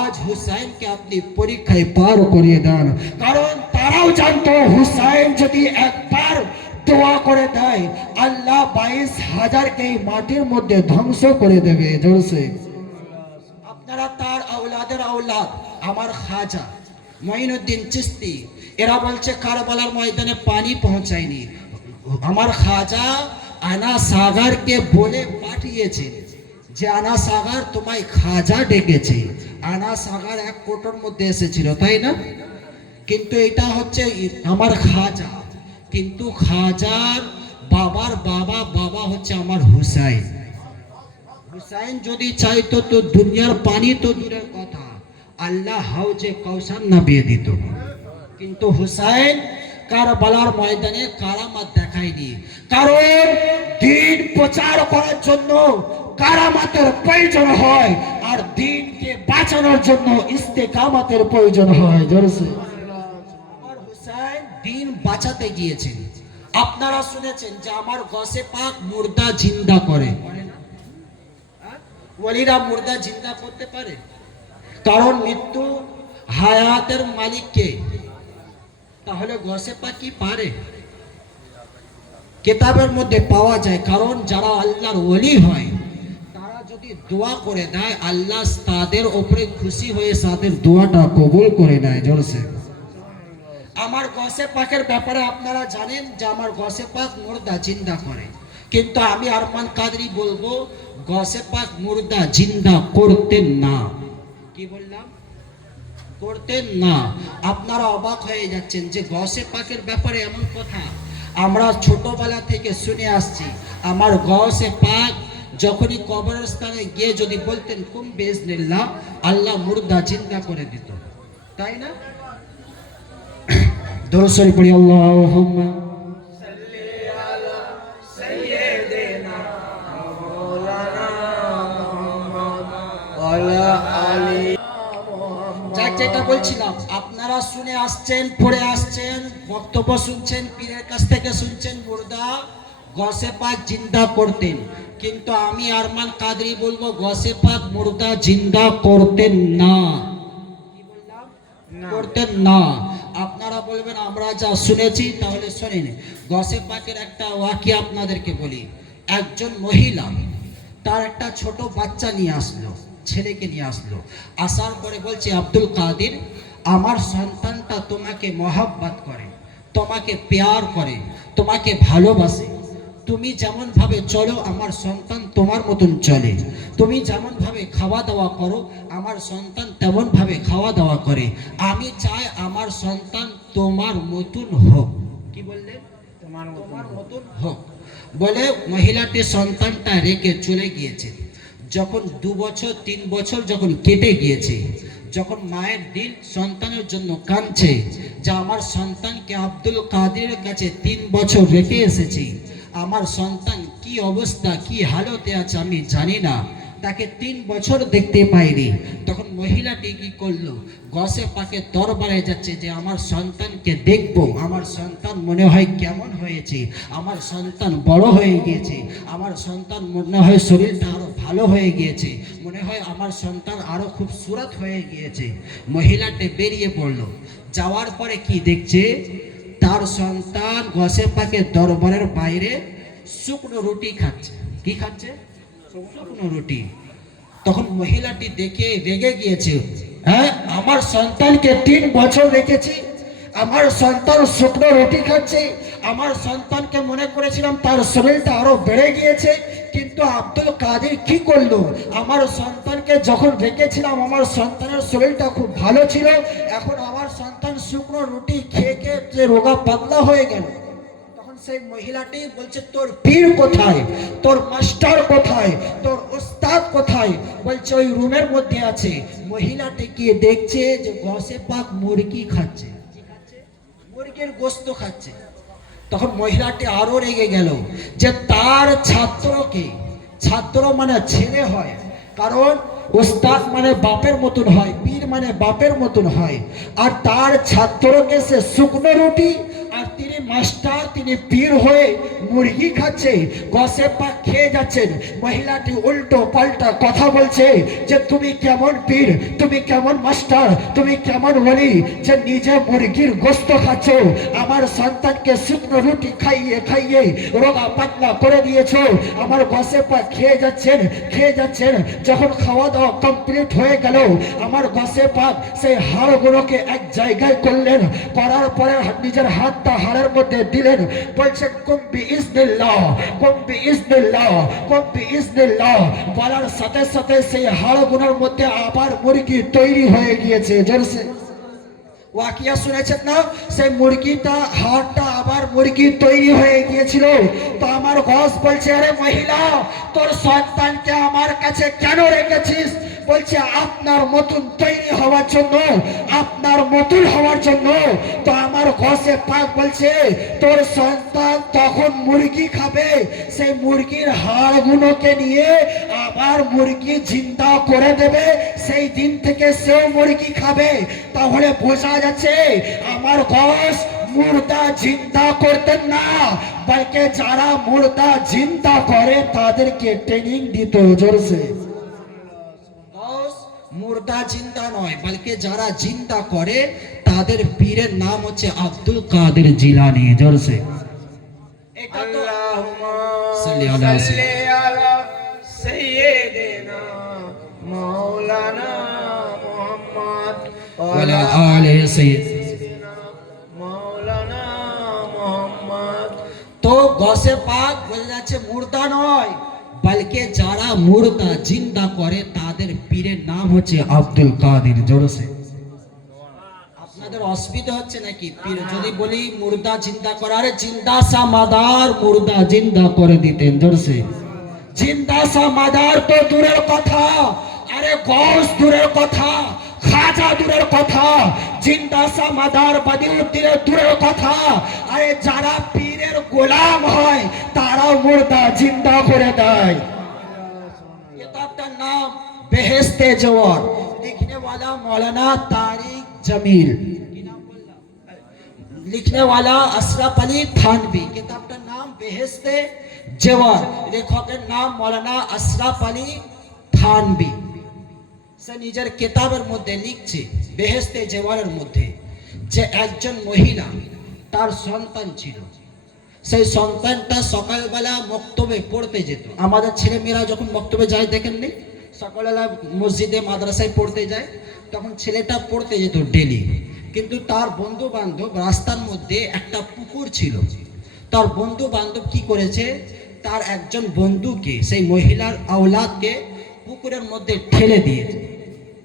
আজ হুসাইনকে আপনি পরীক্ষায় পার করিয়ে দেন। কারণ তারাও জানতো হুসাইন যদি একবার দোয়া করে দেয়, আল্লাহ 22,000কে এই মাটির মধ্যে ধ্বংস করে দেবে। জোরসে আপনারা তার আওলাদের আওলাদ, আমার খাজা মঈনুদ্দিন চিশতি, এরা বলছে কারবালার ময়দানে পানি পৌঁছায়নি। আমার খাজা আনা সাগরকে বলে পাঠিয়েছে যে আনা সাগর তোমায় খাজা ডেকেছে। আনা সাগর এক কোটোর মধ্যে এসেছিল, তাই না? কিন্তু এটা হচ্ছে আমার খাজা, কিন্তু খাজার বাবার বাবা বাবা হচ্ছে আমার হুসাইন। হুসাইন যদি চাইতো তো দুনিয়ার পানি তো দূরের কথা, আল্লাহ হাউজে কাউসার নামিয়ে দিত। কিন্তু হুসাইন কারবালার ময়দানে কারামাত দেখায়নি। কারণ দিন প্রচার করার জন্য কারামাতের প্রয়োজন হয়, আর দিনকে বাঁচানোর জন্য ইস্তেকামাতের প্রয়োজন হয়। জোরসে আমার হুসাইন দিন বাঁচাতে গিয়েছেন। আপনারা শুনেছেন যে আমার গসে পাক মুর্দা জিন্দা করে, ওলিরা মুর্দা জিন্দা করতে পারে? কারণ মৃত্যু হায়াতের মালিককে, তাহলে গসে পাক কি পারে? কিতাবের মধ্যে পাওয়া যায়। কারণ যারা আল্লাহর ওলি হয় তারা যদি দোয়া করে দেয়, আল্লাহ তাদের উপরে খুশি হয়ে তাদের দোয়াটা কবুল করে নেয়। জোরসে আমার গসে পাকের ব্যাপারে আপনারা জানেন যে আমার গসে পাক মুর্দা জিন্দা করে, কিন্তু আমি আরমান কাদরি বলবো গসে পাক মুর্দা জিন্দা করতেন না। কি বললাম? করতেন না। আপনারা অবাক হয়ে যাচ্ছেন যে গসে পাকের ব্যাপারে এমন কথা আমরা ছোটবেলা থেকে শুনে আসছি। আমার গসে পাক যখনই কবরস্থানে গিয়ে যদি বলতেন কুম বিইজনিল্লাহ, আল্লাহ মুর্দা জিন্দা করে দিত, তাই না? দরুদ শরীফ পড়ি, আল্লাহুম্মা সাল্লি আলা সাইয়্যিদিনা মাওলানা মুহাম্মদ ওয়া আলা আলি। যাক, যেটা বলছিলাম, আপনারা শুনে আসছেন, পড়ে আসছেন, বক্তব্য শুনছেন, পীরের কাছ থেকে শুনছেন মুর্দা গসে পাক জিন্দা করতেন। কিন্তু আমি আরমান কাদরি বলবো গসে পাক মুর্দা জিন্দা করতেন না। কি বললাম? করতেন না। আপনারা বলবেন আমরা যা শুনেছি, তাহলে শোনেন। গসে পাকের একটা ওয়াকিয়া আপনাদেরকে বলি। একজন মহিলা তার একটা ছোট বাচ্চা নিয়ে আসলো, ছেলেকে নিয়ে আসলো। আসার পরে বলছে, আব্দুল কাদের, আমার সন্তানটা তোমাকে মহব্বত করে, তোমাকে প্যার করে, তোমাকে ভালোবাসে। তুমি যেমন ভাবে চলো আমার সন্তান তোমার মতন চলে, তুমি যেমন ভাবে খাওয়া দাওয়া করো আমার সন্তান তেমন ভাবে খাওয়া দাওয়া করে। আমি চাই আমার সন্তান তোমার মতন হোক। কি বললেন? তোমার মতন হোক বলে মহিলাটি সন্তানটা রেখে চলে গিয়েছে। যখন 2 বছর 3 বছর যখন কেটে গিয়েছে, যখন মায়ের দিল সন্তানের জন্য কাঁদছে যে আমার সন্তানকে আব্দুল কাদেরের কাছে 3 বছর রেখে এসেছি, আমার সন্তান কি অবস্থা কি হালতে আছে আমি জানি না, তাকে 3 বছর দেখতে পাইনি। তখন মহিলাটি কি করলো, গসে পাকে দরবারে যাচ্ছে যে আমার সন্তানকে দেখবো, আমার সন্তান মনে হয় কেমন হয়েছে, আমার সন্তান বড় হয়ে গিয়েছে, আমার সন্তান মনে হয় শরীরটা আরো ভালো হয়ে গিয়েছে, মনে হয় আমার সন্তান আরো খুব সুরত হয়ে গিয়েছে। মহিলাটি বেরিয়ে পড়লো। যাওয়ার পরে কি দেখছে, তার সন্তান গসে পাকে দরবারের বাইরে শুকনো রুটি খাচ্ছে। কি খাচ্ছে? শুকনো রুটি। তখন মহিলাটি দেখে রেগে গিয়েছে, হ্যাঁ, আমার সন্তানকে 3 বছর রেখেছি, আমার সন্তান শুকনো রুটি খাচ্ছে, আমার সন্তানকে মনে করেছিলাম তার শরীরটা আরো বেড়ে গিয়েছে, কিন্তু আব্দুল কাদের কি করলো, আমার সন্তানকে যখন রেখেছিলাম আমার সন্তানের শরীরটা খুব ভালো ছিল, এখন আমার সন্তান শুকনো রুটি খেয়ে খেয়ে যে রোগা পাতলা হয়ে গেল। তখন সেই মহিলাটি বলছে, তোর পীর কোথায়, তোর মাস্টার কোথায়, তোর ওস্তাদ কোথায়? বলছে ওই রুমের মধ্যে আছে। মহিলাটি গিয়ে দেখছে যে গসে পাক মুরগি খাচ্ছে, মুরগির গোস্ত খাচ্ছে। তখন মহিলাটি আরো রেগে গেল যে তার ছাত্রকে, ছাত্র মানে ছেলে হয়, কারণ ওস্তাদ মানে বাপের মতন হয়, পীর মানে বাপের মতন হয়। আর তার ছাত্রকে সে শুকনো রুটি, আর তিনি মাস্টার, তিনি পীর হয়ে মুরগি খাচ্ছে, গসে পাক খেয়ে যাচ্ছেন। মহিলাটি উল্টো পাল্টা কথা বলছে যে তুমি কেমন পীর, তুমি কেমন মাস্টার, তুমি কেমন বলি যে নিজে মুরগির গোস্ত খাচ্ছ, আমার সন্তানকে শুকনো রুটি খাইয়ে খাইয়ে রোগা পাতলা করে দিয়েছো, আমার গসে পাক খেয়ে যাচ্ছেন। যখন খাওয়া দাওয়া কমপ্লিট হয়ে গেল, আমার গসে পাক সেই হাড়গুলোকে এক জায়গায় করলেন, করার পরে নিজের হাতটা হাড়ের মধ্যে দিলেন, বলছেন কুম বিইজনিল্লাহ, কুম বিইজনিল্লাহ, কুম বিইজনিল্লাহ। বলার সাথে সাথে সেই হাড়গুলোর মধ্যে আবার মুরগি তৈরি হয়ে গিয়েছে। জোরসে ওয়াকিয়া শুনেছেন না? সেই মুরগিটা হাড়টা আবার মুরগি তৈরি হয়ে গিয়েছিল। তো আমার বস বলছে, আরে মহিলা, তোর সন্তানকে আমার কাছে কেন রেখেছিস? বলছে আপনার মতন তৈরি হওয়ার জন্য, আপনার মতন হওয়ার জন্য। তো আমার ঘষে পাক বলছে তোর সন্তান তখন মুরগি খাবে, সেই মুরগির হাড়গুলোকে নিয়ে আবার মুরগি জিন্দা করে দেবে, সেই দিন থেকে সেও মুরগি খাবে। তাহলে বোঝা যাচ্ছে আমার ঘষ মুর্দা জিন্দা করতেন না, বলকে যারা মুর্দা জিন্দা করে তাদেরকে ট্রেনিং দিত। জোরসে মুর্দা জিন্দা নয়, বলকে যারা জিন্দা করে তাদের পীরের নাম হচ্ছে আব্দুল কাদের জিলানী। জোরসে এটা তো আল্লাহুম্মা সাল্লি আলা সাল্লি আলা সাইয়্যিদিনা মাওলানা মুহাম্মদ ওয়ালা আলে সাইয়্যিদ। মাওলানা মুহাম্মদ। তো গসে পাক বলে যাচ্ছে মুর্দা নয়, বলকে যারা মুর্দা জিন্দা করে তাদের পীরের নাম হচ্ছে আব্দুল কাদের। জোরসে আপনাদের অসুবিধা হচ্ছে নাকি? পীর যদি বলি মুর্দা জিন্দা করে, আরে জিন্দা সা মাদার মুর্দা জিন্দা করে দিতেন। জোরসে জিন্দা সা মাদার তো দূরের কথা, আরে গস দূরের কথা, খাজা দূরের কথা, জিন্দা সা মাদার বদিউদ্দিনের দূরের কথা। আরে যারা পীরের গোলাম হয় তারাও মুর্দা জিন্দা করে দেয়। কিতাবটার নাম বেহেশতে জওয়ার, লিখনে वाला मौलाना तारिक जमील, लिखने वाला अशरफ अली थानवी। किताबটার নাম বেহেশতে জওয়ার, লেখকের নাম মৌলানা আশরাফ আলী থানভী। সে নিজের কিতাবের মধ্যে লিখছে বেহেশতে জওয়ারের মধ্যে যে একজন মহিলা, তার সন্তান ছিল, সেই সন্তানটা সকালবেলা মক্তবে পড়তে যেত। আমাদের ছেলেমেয়েরা যখন মক্তবে যায় দেখেননি, সকালবেলা মসজিদে মাদ্রাসায় পড়তে যায়, তখন ছেলেটা পড়তে যেত ডেলি। কিন্তু তার বন্ধু বান্ধব রাস্তার মধ্যে একটা পুকুর ছিল, তার বন্ধু বান্ধব কি করেছে, তার একজন বন্ধুকে, সেই মহিলার আওলাদকে পুকুরের মধ্যে ঠেলে দিয়েছে।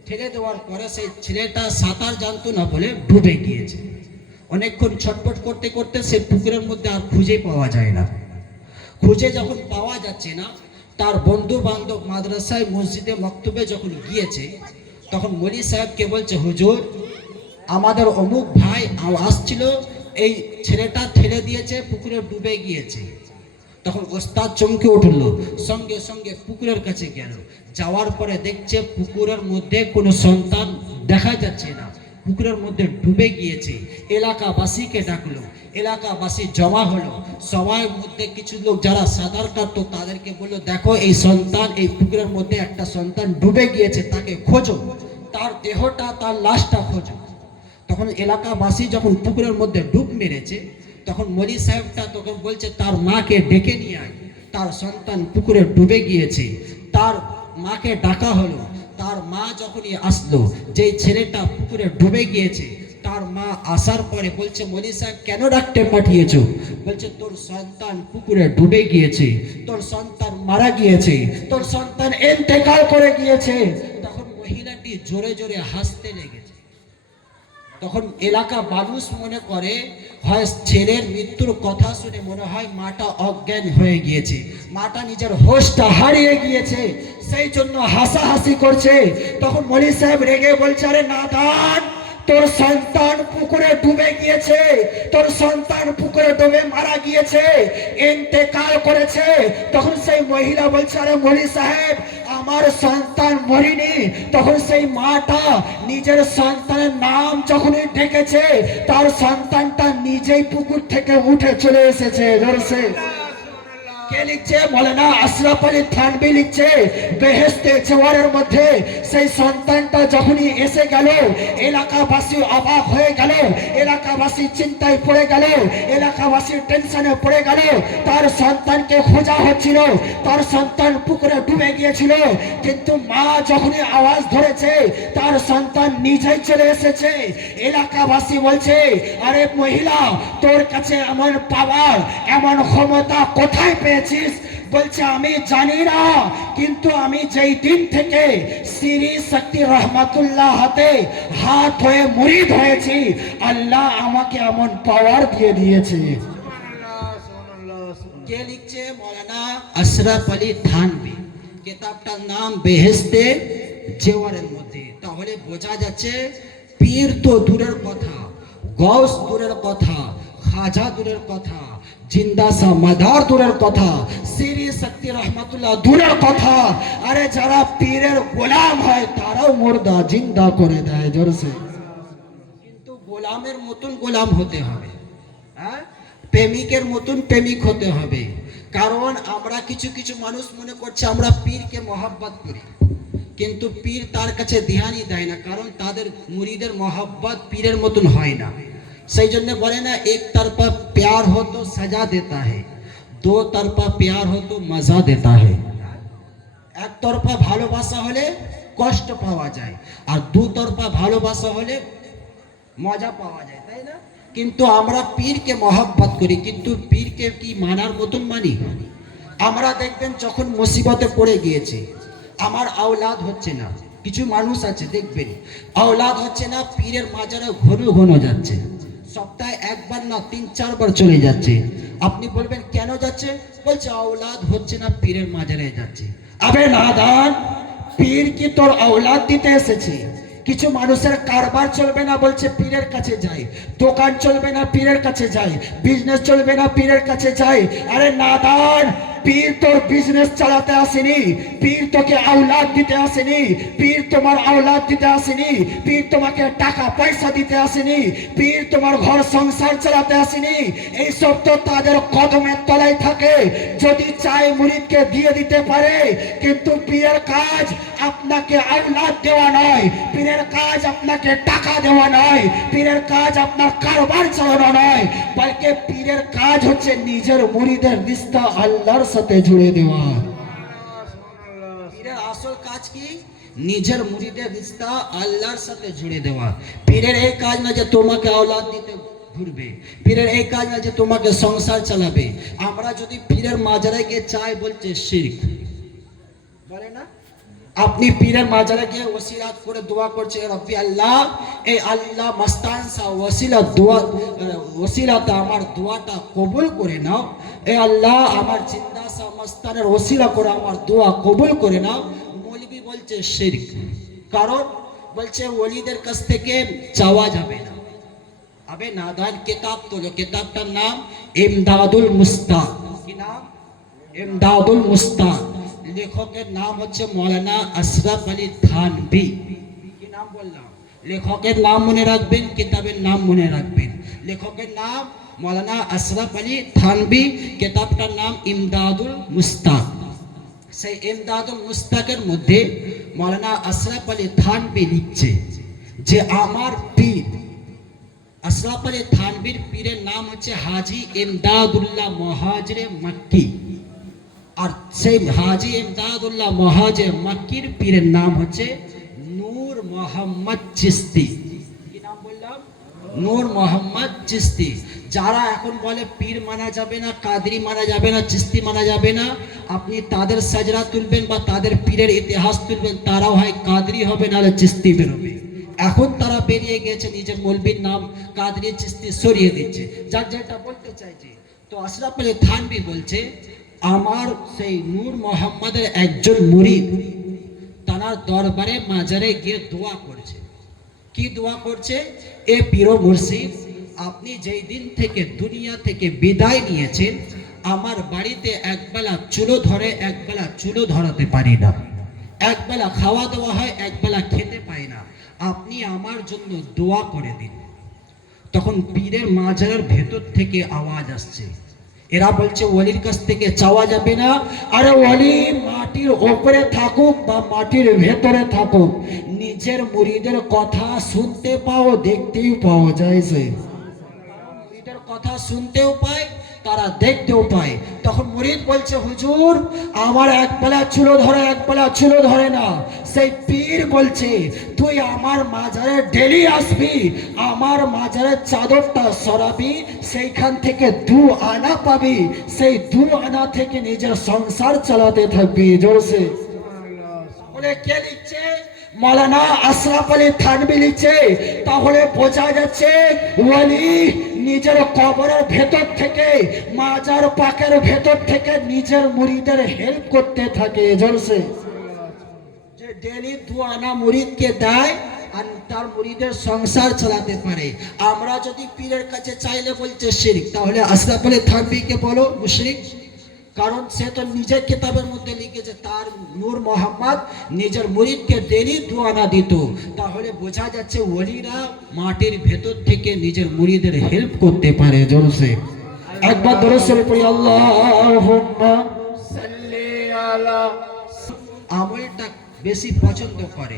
ঠেলে দেওয়ার পরে সেই ছেলেটা সাঁতার জানতো না বলে ডুবে গিয়েছে। অনেকক্ষণ ছটফট করতে করতে সে পুকুরের মধ্যে আর খুঁজে পাওয়া যায় না। খুঁজে যখন পাওয়া যাচ্ছে না, তার বন্ধু বান্ধব মাদ্রাসায় মসজিদে মক্তবে যখন গিয়েছে, তখন মলি সাহেবকে বলছে, হুজুর আমাদের অমুক ভাই আসছিল, এই ছেলেটা ঠেলে দিয়েছে, পুকুরে ডুবে গিয়েছে। তখন ওস্তাদ চমকে উঠল, সঙ্গে সঙ্গে পুকুরের কাছে গেল। যাওয়ার পরে দেখছে পুকুরের মধ্যে কোনো সন্তান দেখা যাচ্ছে না, পুকুরের মধ্যে ডুবে গিয়েছে। এলাকাবাসীকে ডাকলো, এলাকাবাসী জমা হলো। সবার মধ্যে কিছু লোক যারা সাঁতার কাটতো তাদেরকে বললো, দেখো এই সন্তান, এই পুকুরের মধ্যে একটা সন্তান ডুবে গিয়েছে, তাকে খোঁজো, তার দেহটা, তার লাশটা খোঁজো। তখন এলাকাবাসী যখন পুকুরের মধ্যে ডুব মেরেছে, তখন মলি সাহেবটা তখন বলছে তার মাকে ডেকে নিয়ে আয়, তার সন্তান পুকুরে ডুবে গিয়েছে। তার মাকে ডাকা হলো। তার মা যখনই আসলো, যে ছেলেটা পুকুরে ডুবে গিয়েছে, তার মা আসার পরে বলছে, মলি সাহেব কেন ডাকতে পাঠিয়েছো? বলছে তোর সন্তান পুকুরে ডুবে গিয়েছে, তোর সন্তান মারা গিয়েছে, তোর সন্তান ইন্তেকাল করে গিয়েছে। তখন মহিলাটি জোরে জোরে হাসতে লেগেছে। তখন এলাকা মানুষ মনে করে হয় ছেলের মৃত্যুর কথা শুনে মনে হয় মাটা অজ্ঞান হয়ে গিয়েছে, মাটা নিজের হোশটা হারিয়ে গিয়েছে, সেই জন্য হাসাহাসি করছে। তখন মলি সাহেব রেগে বলছে, আরে নাদান, তোর সন্তান পুকুরে ডুবে গিয়েছে, তোর সন্তান পুকুরে ডুবে মারা গিয়েছে, ইন্তেকাল করেছে। তখন সেই মহিলা বলছে, আরে মলি সাহেব আমার সন্তান মরিনি, তখন সেই মাটা নিজের সন্তানের নাম যখনই ডেকেছে, তার সন্তানটা নিজেই পুকুর থেকে উঠে চলে এসেছে। জোরসে কে লিখছে? মৌলানা আশরাফ আলী থানভী লিখছে, বেহেশতে জওয়ারের মধ্যে সেই সন্তানটা যখনই এসে গেল, এলাকাবাসী অবাক হয়ে গেল, এলাকাবাসী চিন্তায় পড়ে গেল, এলাকাবাসী টেনশনে পড়ে গেল। তার সন্তানকে খোঁজা হচ্ছিল, তার সন্তান পুকুরে ডুবে গিয়েছিল, কিন্তু মা যখনই আওয়াজ ধরেছে তার সন্তান নিজেই চলে এসেছে। এলাকাবাসী বলছে, আরে মহিলা, তোর কাছে এমন পাওয়ার, এমন ক্ষমতা কোথায় পেয়েছিস? বলছে, আমি জানি না, কিন্তু আমি যেই দিন থেকে শ্রী শক্তি রহমাতুল্লাহ হাতে হাত হয়ে মুরিদ হয়েছি, আল্লাহ আমাকে এমন পাওয়ার দিয়ে দিয়েছে। কে লিখছে? মৌলানা আশরাফ আলী থানভী। কিতাবটার নাম বেহেশতে জেওয়ারের মধ্যে। তাহলে বোঝা যাচ্ছে পীর তো দূরের কথা, গৌস দূরের কথা, খাজা দূরের কথা, জিন্দা সা মাদার দূরের কথা, শ্রী শক্তি রহমাতুল্লাহ দূরের কথা। আরে যারা পীরের গোলাম হয় তারাও মুর্দা জিন্দা করে দেয়। জোরসে কিন্তু গোলামের মতন গোলাম হতে হবে, হ্যাঁ, প্রেমিকের মতন প্রেমিক হতে হবে। কারণ আমরা কিছু কিছু মানুষ মনে করছে আমরা পীরকে মহব্বত করি, কিন্তু পীর তার কাছে ধ্যানই দেয় না, কারণ তাদের মুরিদের মহব্বত পীরের মতন হয় না। সেই জন্য বলে না, এক তরফা প্যার हो तो सजा देता है, दो तरफा प्यार हो तो मजा देता है। এক তরফা ভালোবাসা হলে কষ্ট পাওয়া যায়, আর দু তরফা ভালোবাসা হলে মজা পাওয়া যায়, তাই না? কিন্তু আমরা পীরকে মহব্বত করি, কিন্তু পীরকে কি মানার মতন মানি? আমরা দেখবেন যখন মুসিবতে পড়ে গিয়েছে, আমার আওলাদ হচ্ছে না, কিছু মানুষ আছে দেখবেন আওলাদ হচ্ছে না, পীরের মাজারে ঘন ঘন যাচ্ছে, সপ্তাহে একবার না 3-4 বার চলে যাচ্ছে। আপনি বলবেন কেন যাচ্ছে? বলছে আওলাদ হচ্ছে না, পীরের মাজারে যাচ্ছে। আবে নাদান, পীর কি তোর আওলাদ দিতে এসেছে? কিছু মানুষের কারবার চলবে না, বলছে পীরের কাছে যাই, দোকান চলবে না, পীরের কাছে যাই, বিজনেস চলবে না, পীরের কাছে যাই। আরে নাদান, পীর তোর বিজনেস চালাতে আসেনি, পীর তোকে আওলাদ দিতে আসেনি, পীর তোমার আওলাদ দিতে আসেনি, পীর তোমাকে টাকা পয়সা দিতে আসেনি, পীর তোমার ঘর সংসার চালাতে আসেনি। এই সব তো তাদের কদমের তলায় থাকে, যদি চায় মুরিদকে দিয়ে দিতে পারে। কিন্তু পীরের কাজ আপনাকে আওলাদ দেওয়া নয়, পীরের কাজ আপনাকে টাকা দেওয়া নয়, পীরের কাজ আপনার কারবার চালানো নয়, বলকে পীরের কাজ হচ্ছে নিজের মুরিদের রিশতা আল্লাহর সাথে জুড়ে দেওয়া। পীরের আসল কাজ কি? নিজের মুরিদের রিশতা আল্লাহর সাথে জুড়ে দেওয়া। পীরের এই কাজ না যে তোমাকে আওলাদ দিতে ঘুরবে, পীরের এই কাজ না যে তোমাকে সংসার চালাবে। আমরা যদি পীরের মাজারে গিয়ে চাই, বলছে শিরক, বলে না? আপনি পীরের মাজারে গিয়ে ওসিলাত করে দোয়া করছে, রব্বি আল্লাহ, এই আল্লাহ মস্তান সা ওসিলা দোয়া, ওসিলাতে আমার দোয়াটা কবুল করে নাও। এই আল্লাহ, আমার জিন্দা সা মস্তানের ওসিলা করে আমার দোয়া কবুল করে নাও। মৌলবি বলছে শিরক, কারণ বলছে ওলিদের কাছ থেকে চাওয়া যাবে না। আবে নাদান, কিতাব তোলো, কিতাবটার নাম ইমদাদুল মুস্তাক। কি নাম? ইমদাদুল মুস্তাক। লেখকের নাম হচ্ছে মৌলানা আশরাফ আলী থানভী। কি নাম বললাম? লেখকের নাম মনে রাখবেন, কিতাবের নাম মনে রাখবেন। লেখকের নাম মৌলানা আশরাফ আলী থানভী, কিতাবটার নাম ইমদাদুল মুস্তাক। সেই ইমদাদুল মুস্তাকের মধ্যে মৌলানা আশরাফ আলী থানভী লিখছে যে আমার পীর আশরাফ আলী থানভীর পীরের নাম হচ্ছে হাজি ইমদাদুল্লাহ মুহাজিরে মক্কি, আর সেই হাজি ইমদাদুল্লাহ মুহাজিরে মক্কির পীরের নাম হচ্ছে নূর মোহাম্মদ চিশতি। কি নাম বললাম? নূর মোহাম্মদ চিশতি। যারা এখন বলে পীর মানা যাবে না, কাদরি মানা যাবে না, চিশতি মানা যাবে না, আপনি তাদের সাজরা তুলবেন বা তাদের পীরের ইতিহাস তুলবেন, তারাও হয় কাদরি হবে, নাহলে চিশতি বেরোবে। এখন তারা বেরিয়ে গেছে, নিজের মৌলবীর নাম কাদরি চিশতি সরিয়ে দিচ্ছে, যার যেটা বলতে চাইছে। তো আশরাফ আলী থানভী বলছে আমার সেই নূর মোহাম্মদের একজন মুরিদ তার দরবারে মাজারে গিয়ে দোয়া করছে। কি দোয়া করছে? এ পীর ও মুর্শিদ, আপনি যেই দিন থেকে দুনিয়া থেকে বিদায় নিয়েছেন, আমার বাড়িতে একবেলা চুলো ধরে একবেলা চুলো ধরাতে পারি না, একবেলা খাওয়া দাওয়া হয়, একবেলা খেতে পায় না, আপনি আমার জন্য দোয়া করে দিন। তখন পীরের মাজারের ভেতর থেকে আওয়াজ আসছে। এরা বলছে ওলির কাছ থেকে চাওয়া যাবে না। আরে ওলি মাটির ওপরে থাকুক বা মাটির ভেতরে থাকুক, নিজের মুরিদের কথা শুনতে পাও, দেখতেও পাওয়া যায়। সে মুরিদের কথা শুনতেও পায়, তারা দেখতেও পায়। তখন মুরিদ বলছে হুজুর আমার একবেলা চুলো ধরে, একবেলা চুলো ধরে না। সেই পীর বলছে তুই আমার মাজারে ডেলি আসবি, আমার মাজারের চাদরটা সরাবি, সেইখান থেকে 2 আনা পাবি, সেই 2 আনা থেকে নিজের সংসার চালাতে থাকবি। জোরসে বলে কে লিখছে? মৌলানা আশরাফ আলী থানভী লিখছে। তাহলে বোঝা যাচ্ছে ওলি নিজের কবরের ভেতর থেকে, মাজার পাকের ভেতর থেকে নিজের মুরিদের হেল্প করতে থাকে। জোরসে যে ডেলি 2 আনা মুরিদকে দেয় আর তার মুরিদের সংসার চালাতে পারে। আমরা যদি পীরের কাছে চাইলে বলছে শিরক, তাহলে আশরাফ আলী থানভীকে বলো মুশরিক। কারণ সে তো নিজের কিতাবের মধ্যে লিখেছে তার নূর মোহাম্মদ নিজের মুরিদকে ডেলি 2 আনা দিত। তাহলে বোঝা যাচ্ছে ওলিরা মাটির ভেতর থেকে নিজের মুরিদের হেল্প করতে পারে। জোরসে একবার দরুদ শরীফ পড়ি, আল্লাহুম্মা সাল্লি আলা। আমলটা বেশি পছন্দ করে,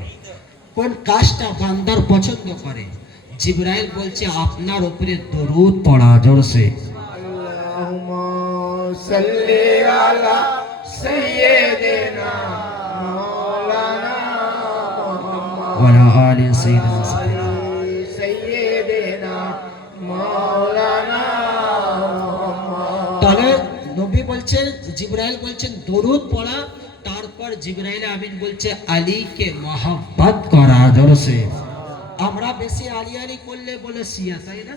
কোন কাজটা বান্দার পছন্দ করে? জিবরাইল বলছে আপনার উপরে দরুদ পড়া। জোরসে সাল্লি আলা সাইয়্যিদিনা মাওলানা ওয়ালা আলি সাইয়্যিদিনা সাইয়্যিদিনা মাওলানা। তাহলে নবী বলছেন, জিবরাইল বলছেন দরুদ পড়া, তারপর জিবরাইল আমিন বলছে আলীকে মহব্বত করা। জোরসে আমরা বেশি আলী আলী করলে বলে শিয়া, তাই না?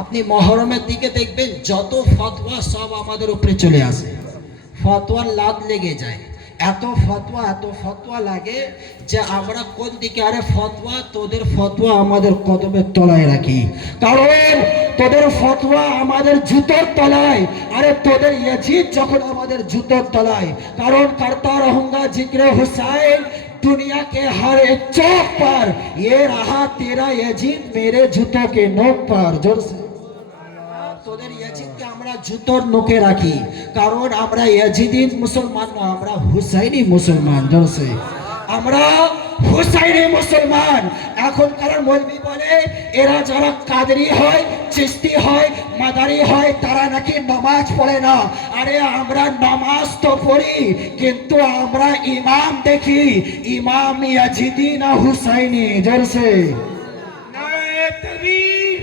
আপনি মহরমের দিকে দেখবেন যত ফতোয়া সব আমাদের উপরে চলে আসে, ফতোয়ার লাদ লেগে যায়। এত ফতোয়া লাগে যে আমরা কোন দিকে, আরে ফতোয়া তোদের ফতোয়া আমাদের কদমের তলায় রাখি, কারণ তোদের ফতোয়া আমাদের জুতোর তলায়। আরে তোদের ইয়াজিদ যখন আমাদের জুতোর তলায়, কারণ करता रहूंगा जिक्र हुसैन दुनिया के हर एक चौक पर, ये रहा तेरा यजीद मेरे जूतों के नोक पर। जोर से তোদের ইয়াজিদকে আমরা জুতোর নোকে রাখি, কারণ আমরা ইয়াজিদি মুসলমান না, আমরা হুসাইনি মুসলমান। জোরসে আমরা হুসাইনি মুসলমান। এখনকার মৌলবি বলে এরা যারা কাদরি হয়, চিশতি হয়, মাদারি হয়, তারা নাকি নামাজ পড়ে না। আরে আমরা নামাজ তো পড়ি, কিন্তু আমরা ইমাম দেখি, ইমাম ইয়াজিদি না হুসাইনি। জোরসে নারে তাকবীর,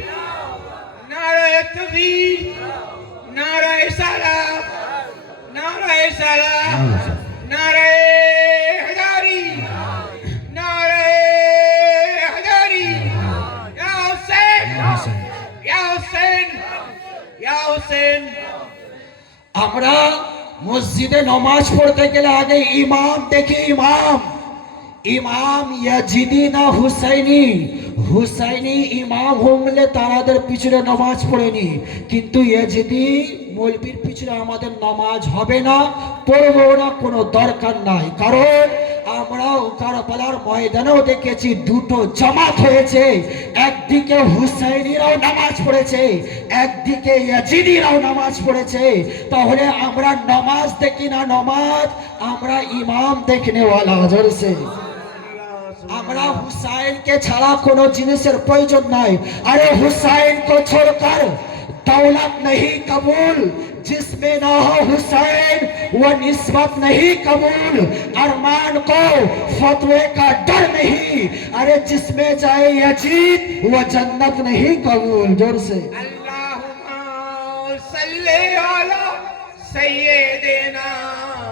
নারে তাকবীর, নারে সালাত, নারে সালাত, নারে হায়দারি, নারে হায়দারি। ইয়া হুসেন, ইয়া হুসেন, ইয়া হুসেন। আমরা মসজিদে নামাজ পড়তে গেলে আগে ইমাম দেখি, ইমাম ইয়াজিদি না হুসাইনি। হুসাইনি ইমাম হলে তারাদের পিছনে নামাজ পড়েনি, কিন্তু ইয়াজিদি মৌলবীর পিছনে আমাদের নামাজ হবে না, পড়বো না, কোনো দরকার নাই। কারণ আমরা কারবালার ময়দানেও দেখেছি দুটো জামাত হয়েছে, একদিকে হুসাইনিরাও নামাজ পড়েছে, একদিকে ইয়াজিদিরাও নামাজ পড়েছে। তাহলে আমরা নামাজ দেখি না নামাজ, আমরা ইমাম দেখনেওয়ালা। জোরসে আমরা হুসাইনকে ছাড়া কোনো জিনিসের প্রয়োজন নাই। আরে হুসাইন को छोड़कर दौलत नहीं कबूल, जिसमें ना हो हुसैन वो निस्बत नहीं कबूल, अरमान को फतवे का डर नहीं, अरे जिसमें जाए यजीद वो जन्नत नहीं कबूल। जोर से अल्लाहुम्मा सल्ली अला सय्यिदिना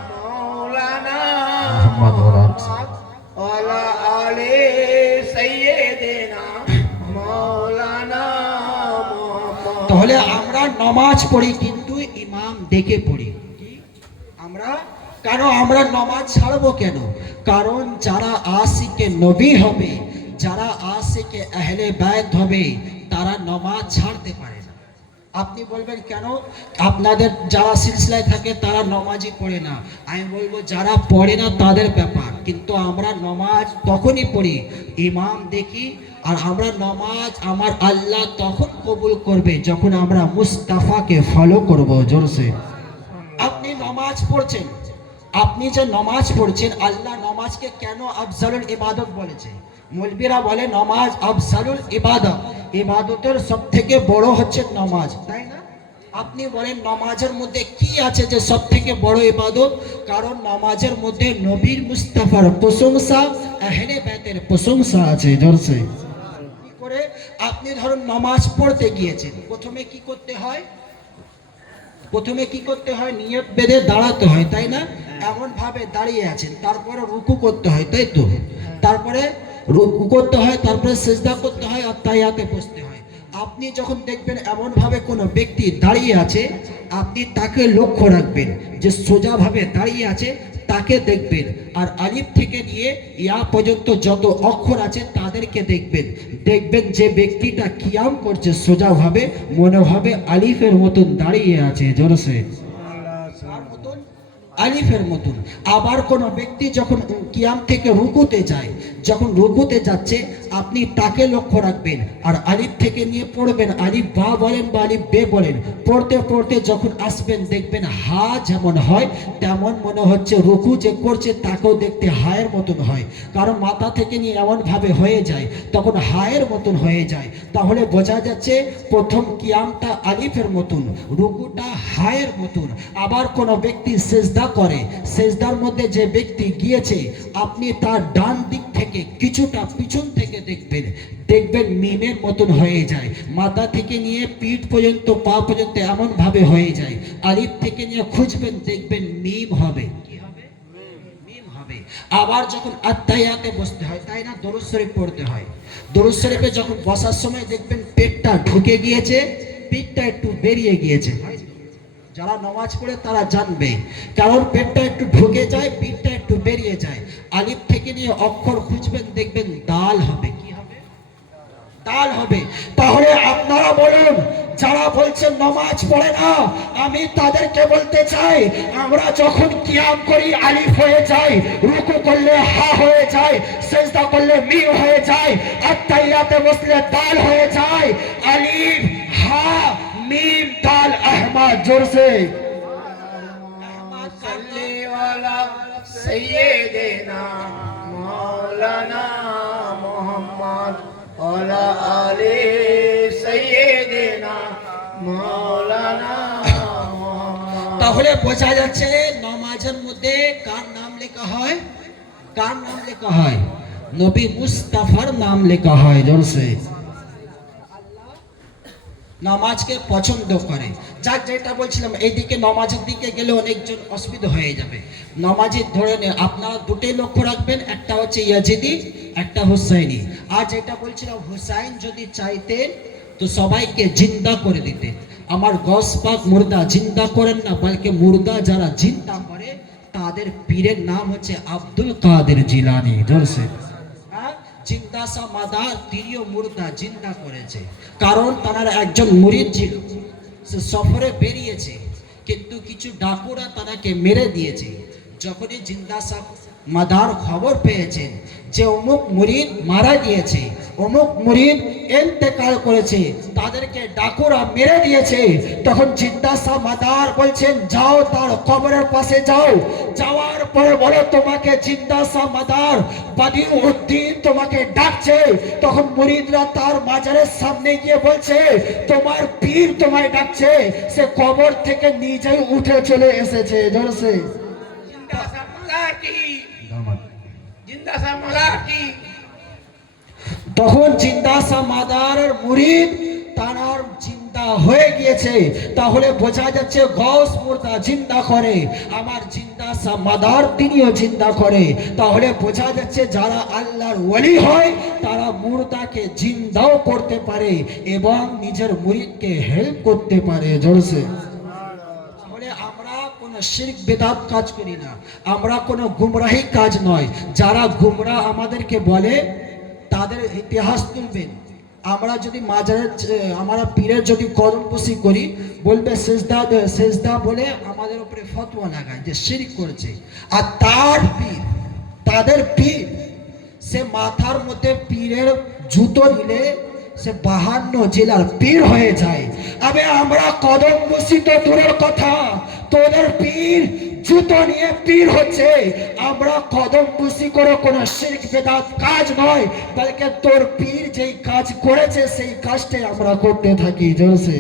मौलाना वाला आले सय्यिदिना मौलाना। তাহলে আমরা নামাজ পড়ি কিন্তু ইমাম দেখে পড়ি। আমরা কেন আমরা নামাজ ছাড়বো কেন? কারণ যারা আশিকে নবী হবে, যারা আশিকে আহলে বাইত হবে, তারা নামাজ ছাড়তে পারে না। আপনি বলবেন কেন আপনাদের যারা সিলসিলায় থাকে তারা নমাজই পড়ে না। আমি বলবো যারা পড়ে না তাদের ব্যাপার, কিন্তু আমরা নমাজ তখনই পড়ি ইমাম দেখি, আর আমরা নমাজ আমার আল্লাহ তখন কবুল করবে যখন আমরা মুস্তাফাকে ফলো করব জোরসে। আপনি নমাজ পড়ছেন, আপনি যে নমাজ পড়ছেন, আল্লাহ নমাজকে কেন আফজালুল ইবাদত বলেছে? মৌলবীরা বলে নমাজ আফজালুল ইবাদত, ইবাদতের সব থেকে বড় হচ্ছে নমাজ, তাই না? আপনি বলেন নমাজের মধ্যে কি আছে যে সব থেকে বড় ইবাদত? কারণ নমাজের মধ্যে নবীর মুস্তাফার প্রশংসা, আহলে বাইতের প্রশংসা আছে জোরসে। কি করে? আপনি ধরুন নমাজ পড়তে গিয়েছেন, প্রথমে কি করতে হয়? প্রথমে কি করতে হয়? নিয়ত বেঁধে দাঁড়াতে হয়, তাই না? এমন ভাবে দাঁড়িয়ে আছেন, তারপরে রুকু করতে হয়, তাই তো? তারপরে রুকু করতে হয়, তারপরে সিজদা করতে হয়, আর তাহিয়াতে বসতে হয়। আপনি যখন দেখবেন এমন ভাবে কোনো ব্যক্তি দাঁড়িয়ে আছে, আপনি তাকে লক্ষ্য রাখবেন যে সোজা ভাবে দাঁড়িয়ে আছে, তাকে দেখবেন। আর আলিফ থেকে নিয়ে ইয়া পর্যন্ত যত অক্ষর আছে তাদেরকে দেখবেন। দেখবেন যে ব্যক্তিটা কিয়াম করছে সোজাভাবে, মনে হবে আলিফের মতন দাঁড়িয়ে আছে জোরসে, কার মতন? আলিফের মতন। আবার কোন ব্যক্তি যখন কিয়াম থেকে রুকুতে যায়, যখন রুকুতে যাচ্ছে আপনি তাকে লক্ষ্য রাখবেন, আর আলিফ থেকে নিয়ে পড়বেন, আলিফ বা বলেন বা আলিফ বে বলেন, পড়তে পড়তে যখন আসবেন দেখবেন হা যেমন হয় তেমন মনে হচ্ছে রুকু যে করছে তাকেও দেখতে হায়ের মতন হয়, কারণ মাথা থেকে নিয়ে এমন ভাবে হয়ে যায় তখন হায়ের মতন হয়ে যায়। তাহলে বোঝা যাচ্ছে প্রথম কিয়ামটা আলিফের মতন, রুকুটা হায়ের মতন। আবার কোন ব্যক্তি সেজদা করে, সেজদার মধ্যে যে ব্যক্তি গিয়েছে আপনি তার ডান দিক থেকে কিছুটা পিছন থেকে দেখবেন, দেখবেন মিমের মতন হয়ে যায়। মাথা থেকে নিয়ে পিঠ পর্যন্ত পা পর্যন্ত এমন ভাবে হয়ে যায়। আলিফ থেকে নিয়ে খুঁজবেন দেখবেন মিম হবে। কি হবে? মিম হবে। আবার যখন আত্তাহিয়াতে বসতে হয়, তাই না, দরুদ শরীফ পড়তে হয়। দরুদ শরীফে যখন বসার সময় দেখবেন পেটটা ঢুকে গিয়েছে, পিঠটা একটু বেরিয়ে গিয়েছে। যারা নামাজ পড়ে তারা জানবে, কারণ পেটটা একটু ঢুকে যায়, পিঠটা একটু বেরিয়ে যায়। আলিফ থেকে নিয়ে অক্ষর খুঁজবেন দেখবেন দাল হবে। কি হবে? দাল হবে। তাহলে আপনারা বলুন, যারা বলছেন নামাজ পড়ে না, আমি তাদেরকে বলতে চাই, আমরা যখন কিয়াম করি আলিফ হয়ে যায়, রুকু করলে হা হয়ে যায়, সিজদা করলে মিম হয়ে যায়, আত্তাহিয়াতে বসলে দাল হয়ে যায়। আলিফ হা मीम दाल अहमद जोर से सल्ली वाला सय्यदना मौलाना मोहम्मद वाला आले सय्यदना मौलाना मोहम्मद। তাহলে বোঝা যাচ্ছে নামাজের মধ্যে কার নাম লেখা হয়? কার নাম লেখা হয়? নবী মুস্তাফার নাম লেখা হয় জোর সে। নামাজকে পছন্দ করে। যাক, যেটা বলছিলাম, এইদিকে নামাজের দিকে গেলে অনেকজন অসুবিধা হয়ে যাবে। নামাজের ধরনে আপনারা দুটোই লক্ষ্য রাখবেন, একটা হচ্ছে ইয়াজিদি, একটা হুসাইনি। আর যেটা বলছিলাম, হুসাইন যদি চাইতেন তো সবাইকে জিন্দা করে দিতেন। আমার গস পাক মুর্দা জিন্দা করেন না, বলকে মুর্দা যারা জিন্দা করে তাদের পীরের নাম হচ্ছে আব্দুল কাদের জিলানি জলসে। জিন্দা সা মাদার, তিনিও মুর্দা জিন্দা করেছে, কারণ তার একজন মুরিদ ছিল, সে সফরে বেরিয়েছে, কিন্তু কিছু ডাকুরা তাকে মেরে দিয়েছে। যখনই জিন্দা সা মাদার খবর পেয়েছেন যে অমুক মুরিদ মারা গিয়েছে, অমুক মুরিদ ইন্তেকাল করেছে, তাদেরকে ডাকুরা মেরে দিয়েছে, তখন জিন্দা সা মাদার বলছেন যাও তার কবরের পাশে যাও, যাওয়ার পরে বলো তোমাকে জিন্দা সা মাদার বাদিউদ্দিন তোমাকে ডাকছে। তখন মুরিদরা তার মাজারের সামনে গিয়ে বলছে তোমার পীর তোমায় ডাকছে, সে কবর থেকে নিজেই উঠে চলে এসেছে জোরসে। जिंदा सा मौला की, जिंदा सा मौला की। তখন জিন্দা সা মাদারের মুরিদ তার জিন্দা হয়ে গিয়েছে। তাহলে বোঝা যাচ্ছে গৌস মুর্দা জিন্দা করে, আমার জিন্দা সা মাদার তিনিও জিন্দা করে। তাহলে বোঝা যাচ্ছে যারা আল্লাহর ওলি হয় তারা মুর্দাকে জিন্দাও করতে পারে এবং নিজের মুরিদকে হেল্প করতে পারে জোরসে। তাহলে আমরা কোনো শিরক বিদআত কাজ করি না, আমরা কোনো গুমরাহি কাজ নয়। যারা গুমরা আমাদেরকে বলে তাদের ইতিহাস তুলবেন, আমরা যদি মাজারের আমরা পীরের যদি কদম বসি করি, বলবে সেজদা বলে আমাদের উপরে ফতোয়া লাগায় যে শিরক করেছে। আর তাদের পীর সে মাথার মধ্যে পীরের জুতো নিলে সে 52 জেলার পীর হয়ে যায়। আবে আমরা কদম বসি তো দূরের কথা, তোদের পীর জুতো নিয়ে পীর হচ্ছে। আমরা কদম বসি করে কোনো শিরক বেদাত কাজ নয়, বলকে তোর পীর যেই কাজ করেছে সেই কাজটাই আমরা করতে থাকি। জোরসে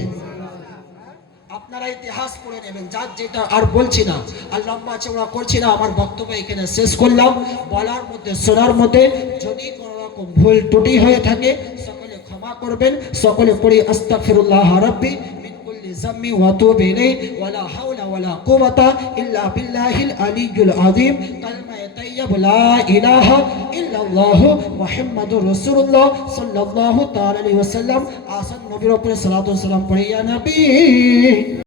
আপনারা ইতিহাস পড়ে নেবেন, যার যেটা আর বলছি না, আর লম্বা চওড়া করছি না। আমার বক্তব্য এখানে শেষ করলাম। বলার মধ্যে শোনার মধ্যে যদি কোনো রকম ভুল ত্রুটি হয়ে থাকে সকলে ক্ষমা করবেন। সকলে পড়ি আস্তাগফিরুল্লাহ রাব্বি মিন কুল্লি যাম্মি ওয়া তুবু ইলাইহি ওয়ালা হাওলা ওয়ালা কুওয়াতা ইল্লা বিল্লাহিল আলিয়্যুল আযীম। কালমায়ে তাইয়্যিবা লা ইলাহা ইল্লাল্লাহু মুহাম্মাদুর রাসূলুল্লাহ সাল্লাল্লাহু তাআলা আলাইহি ওয়াসাল্লাম। আসন নবীর উপরে সালাতু ওয়াস সালাম পড়ি ইয়া নবী।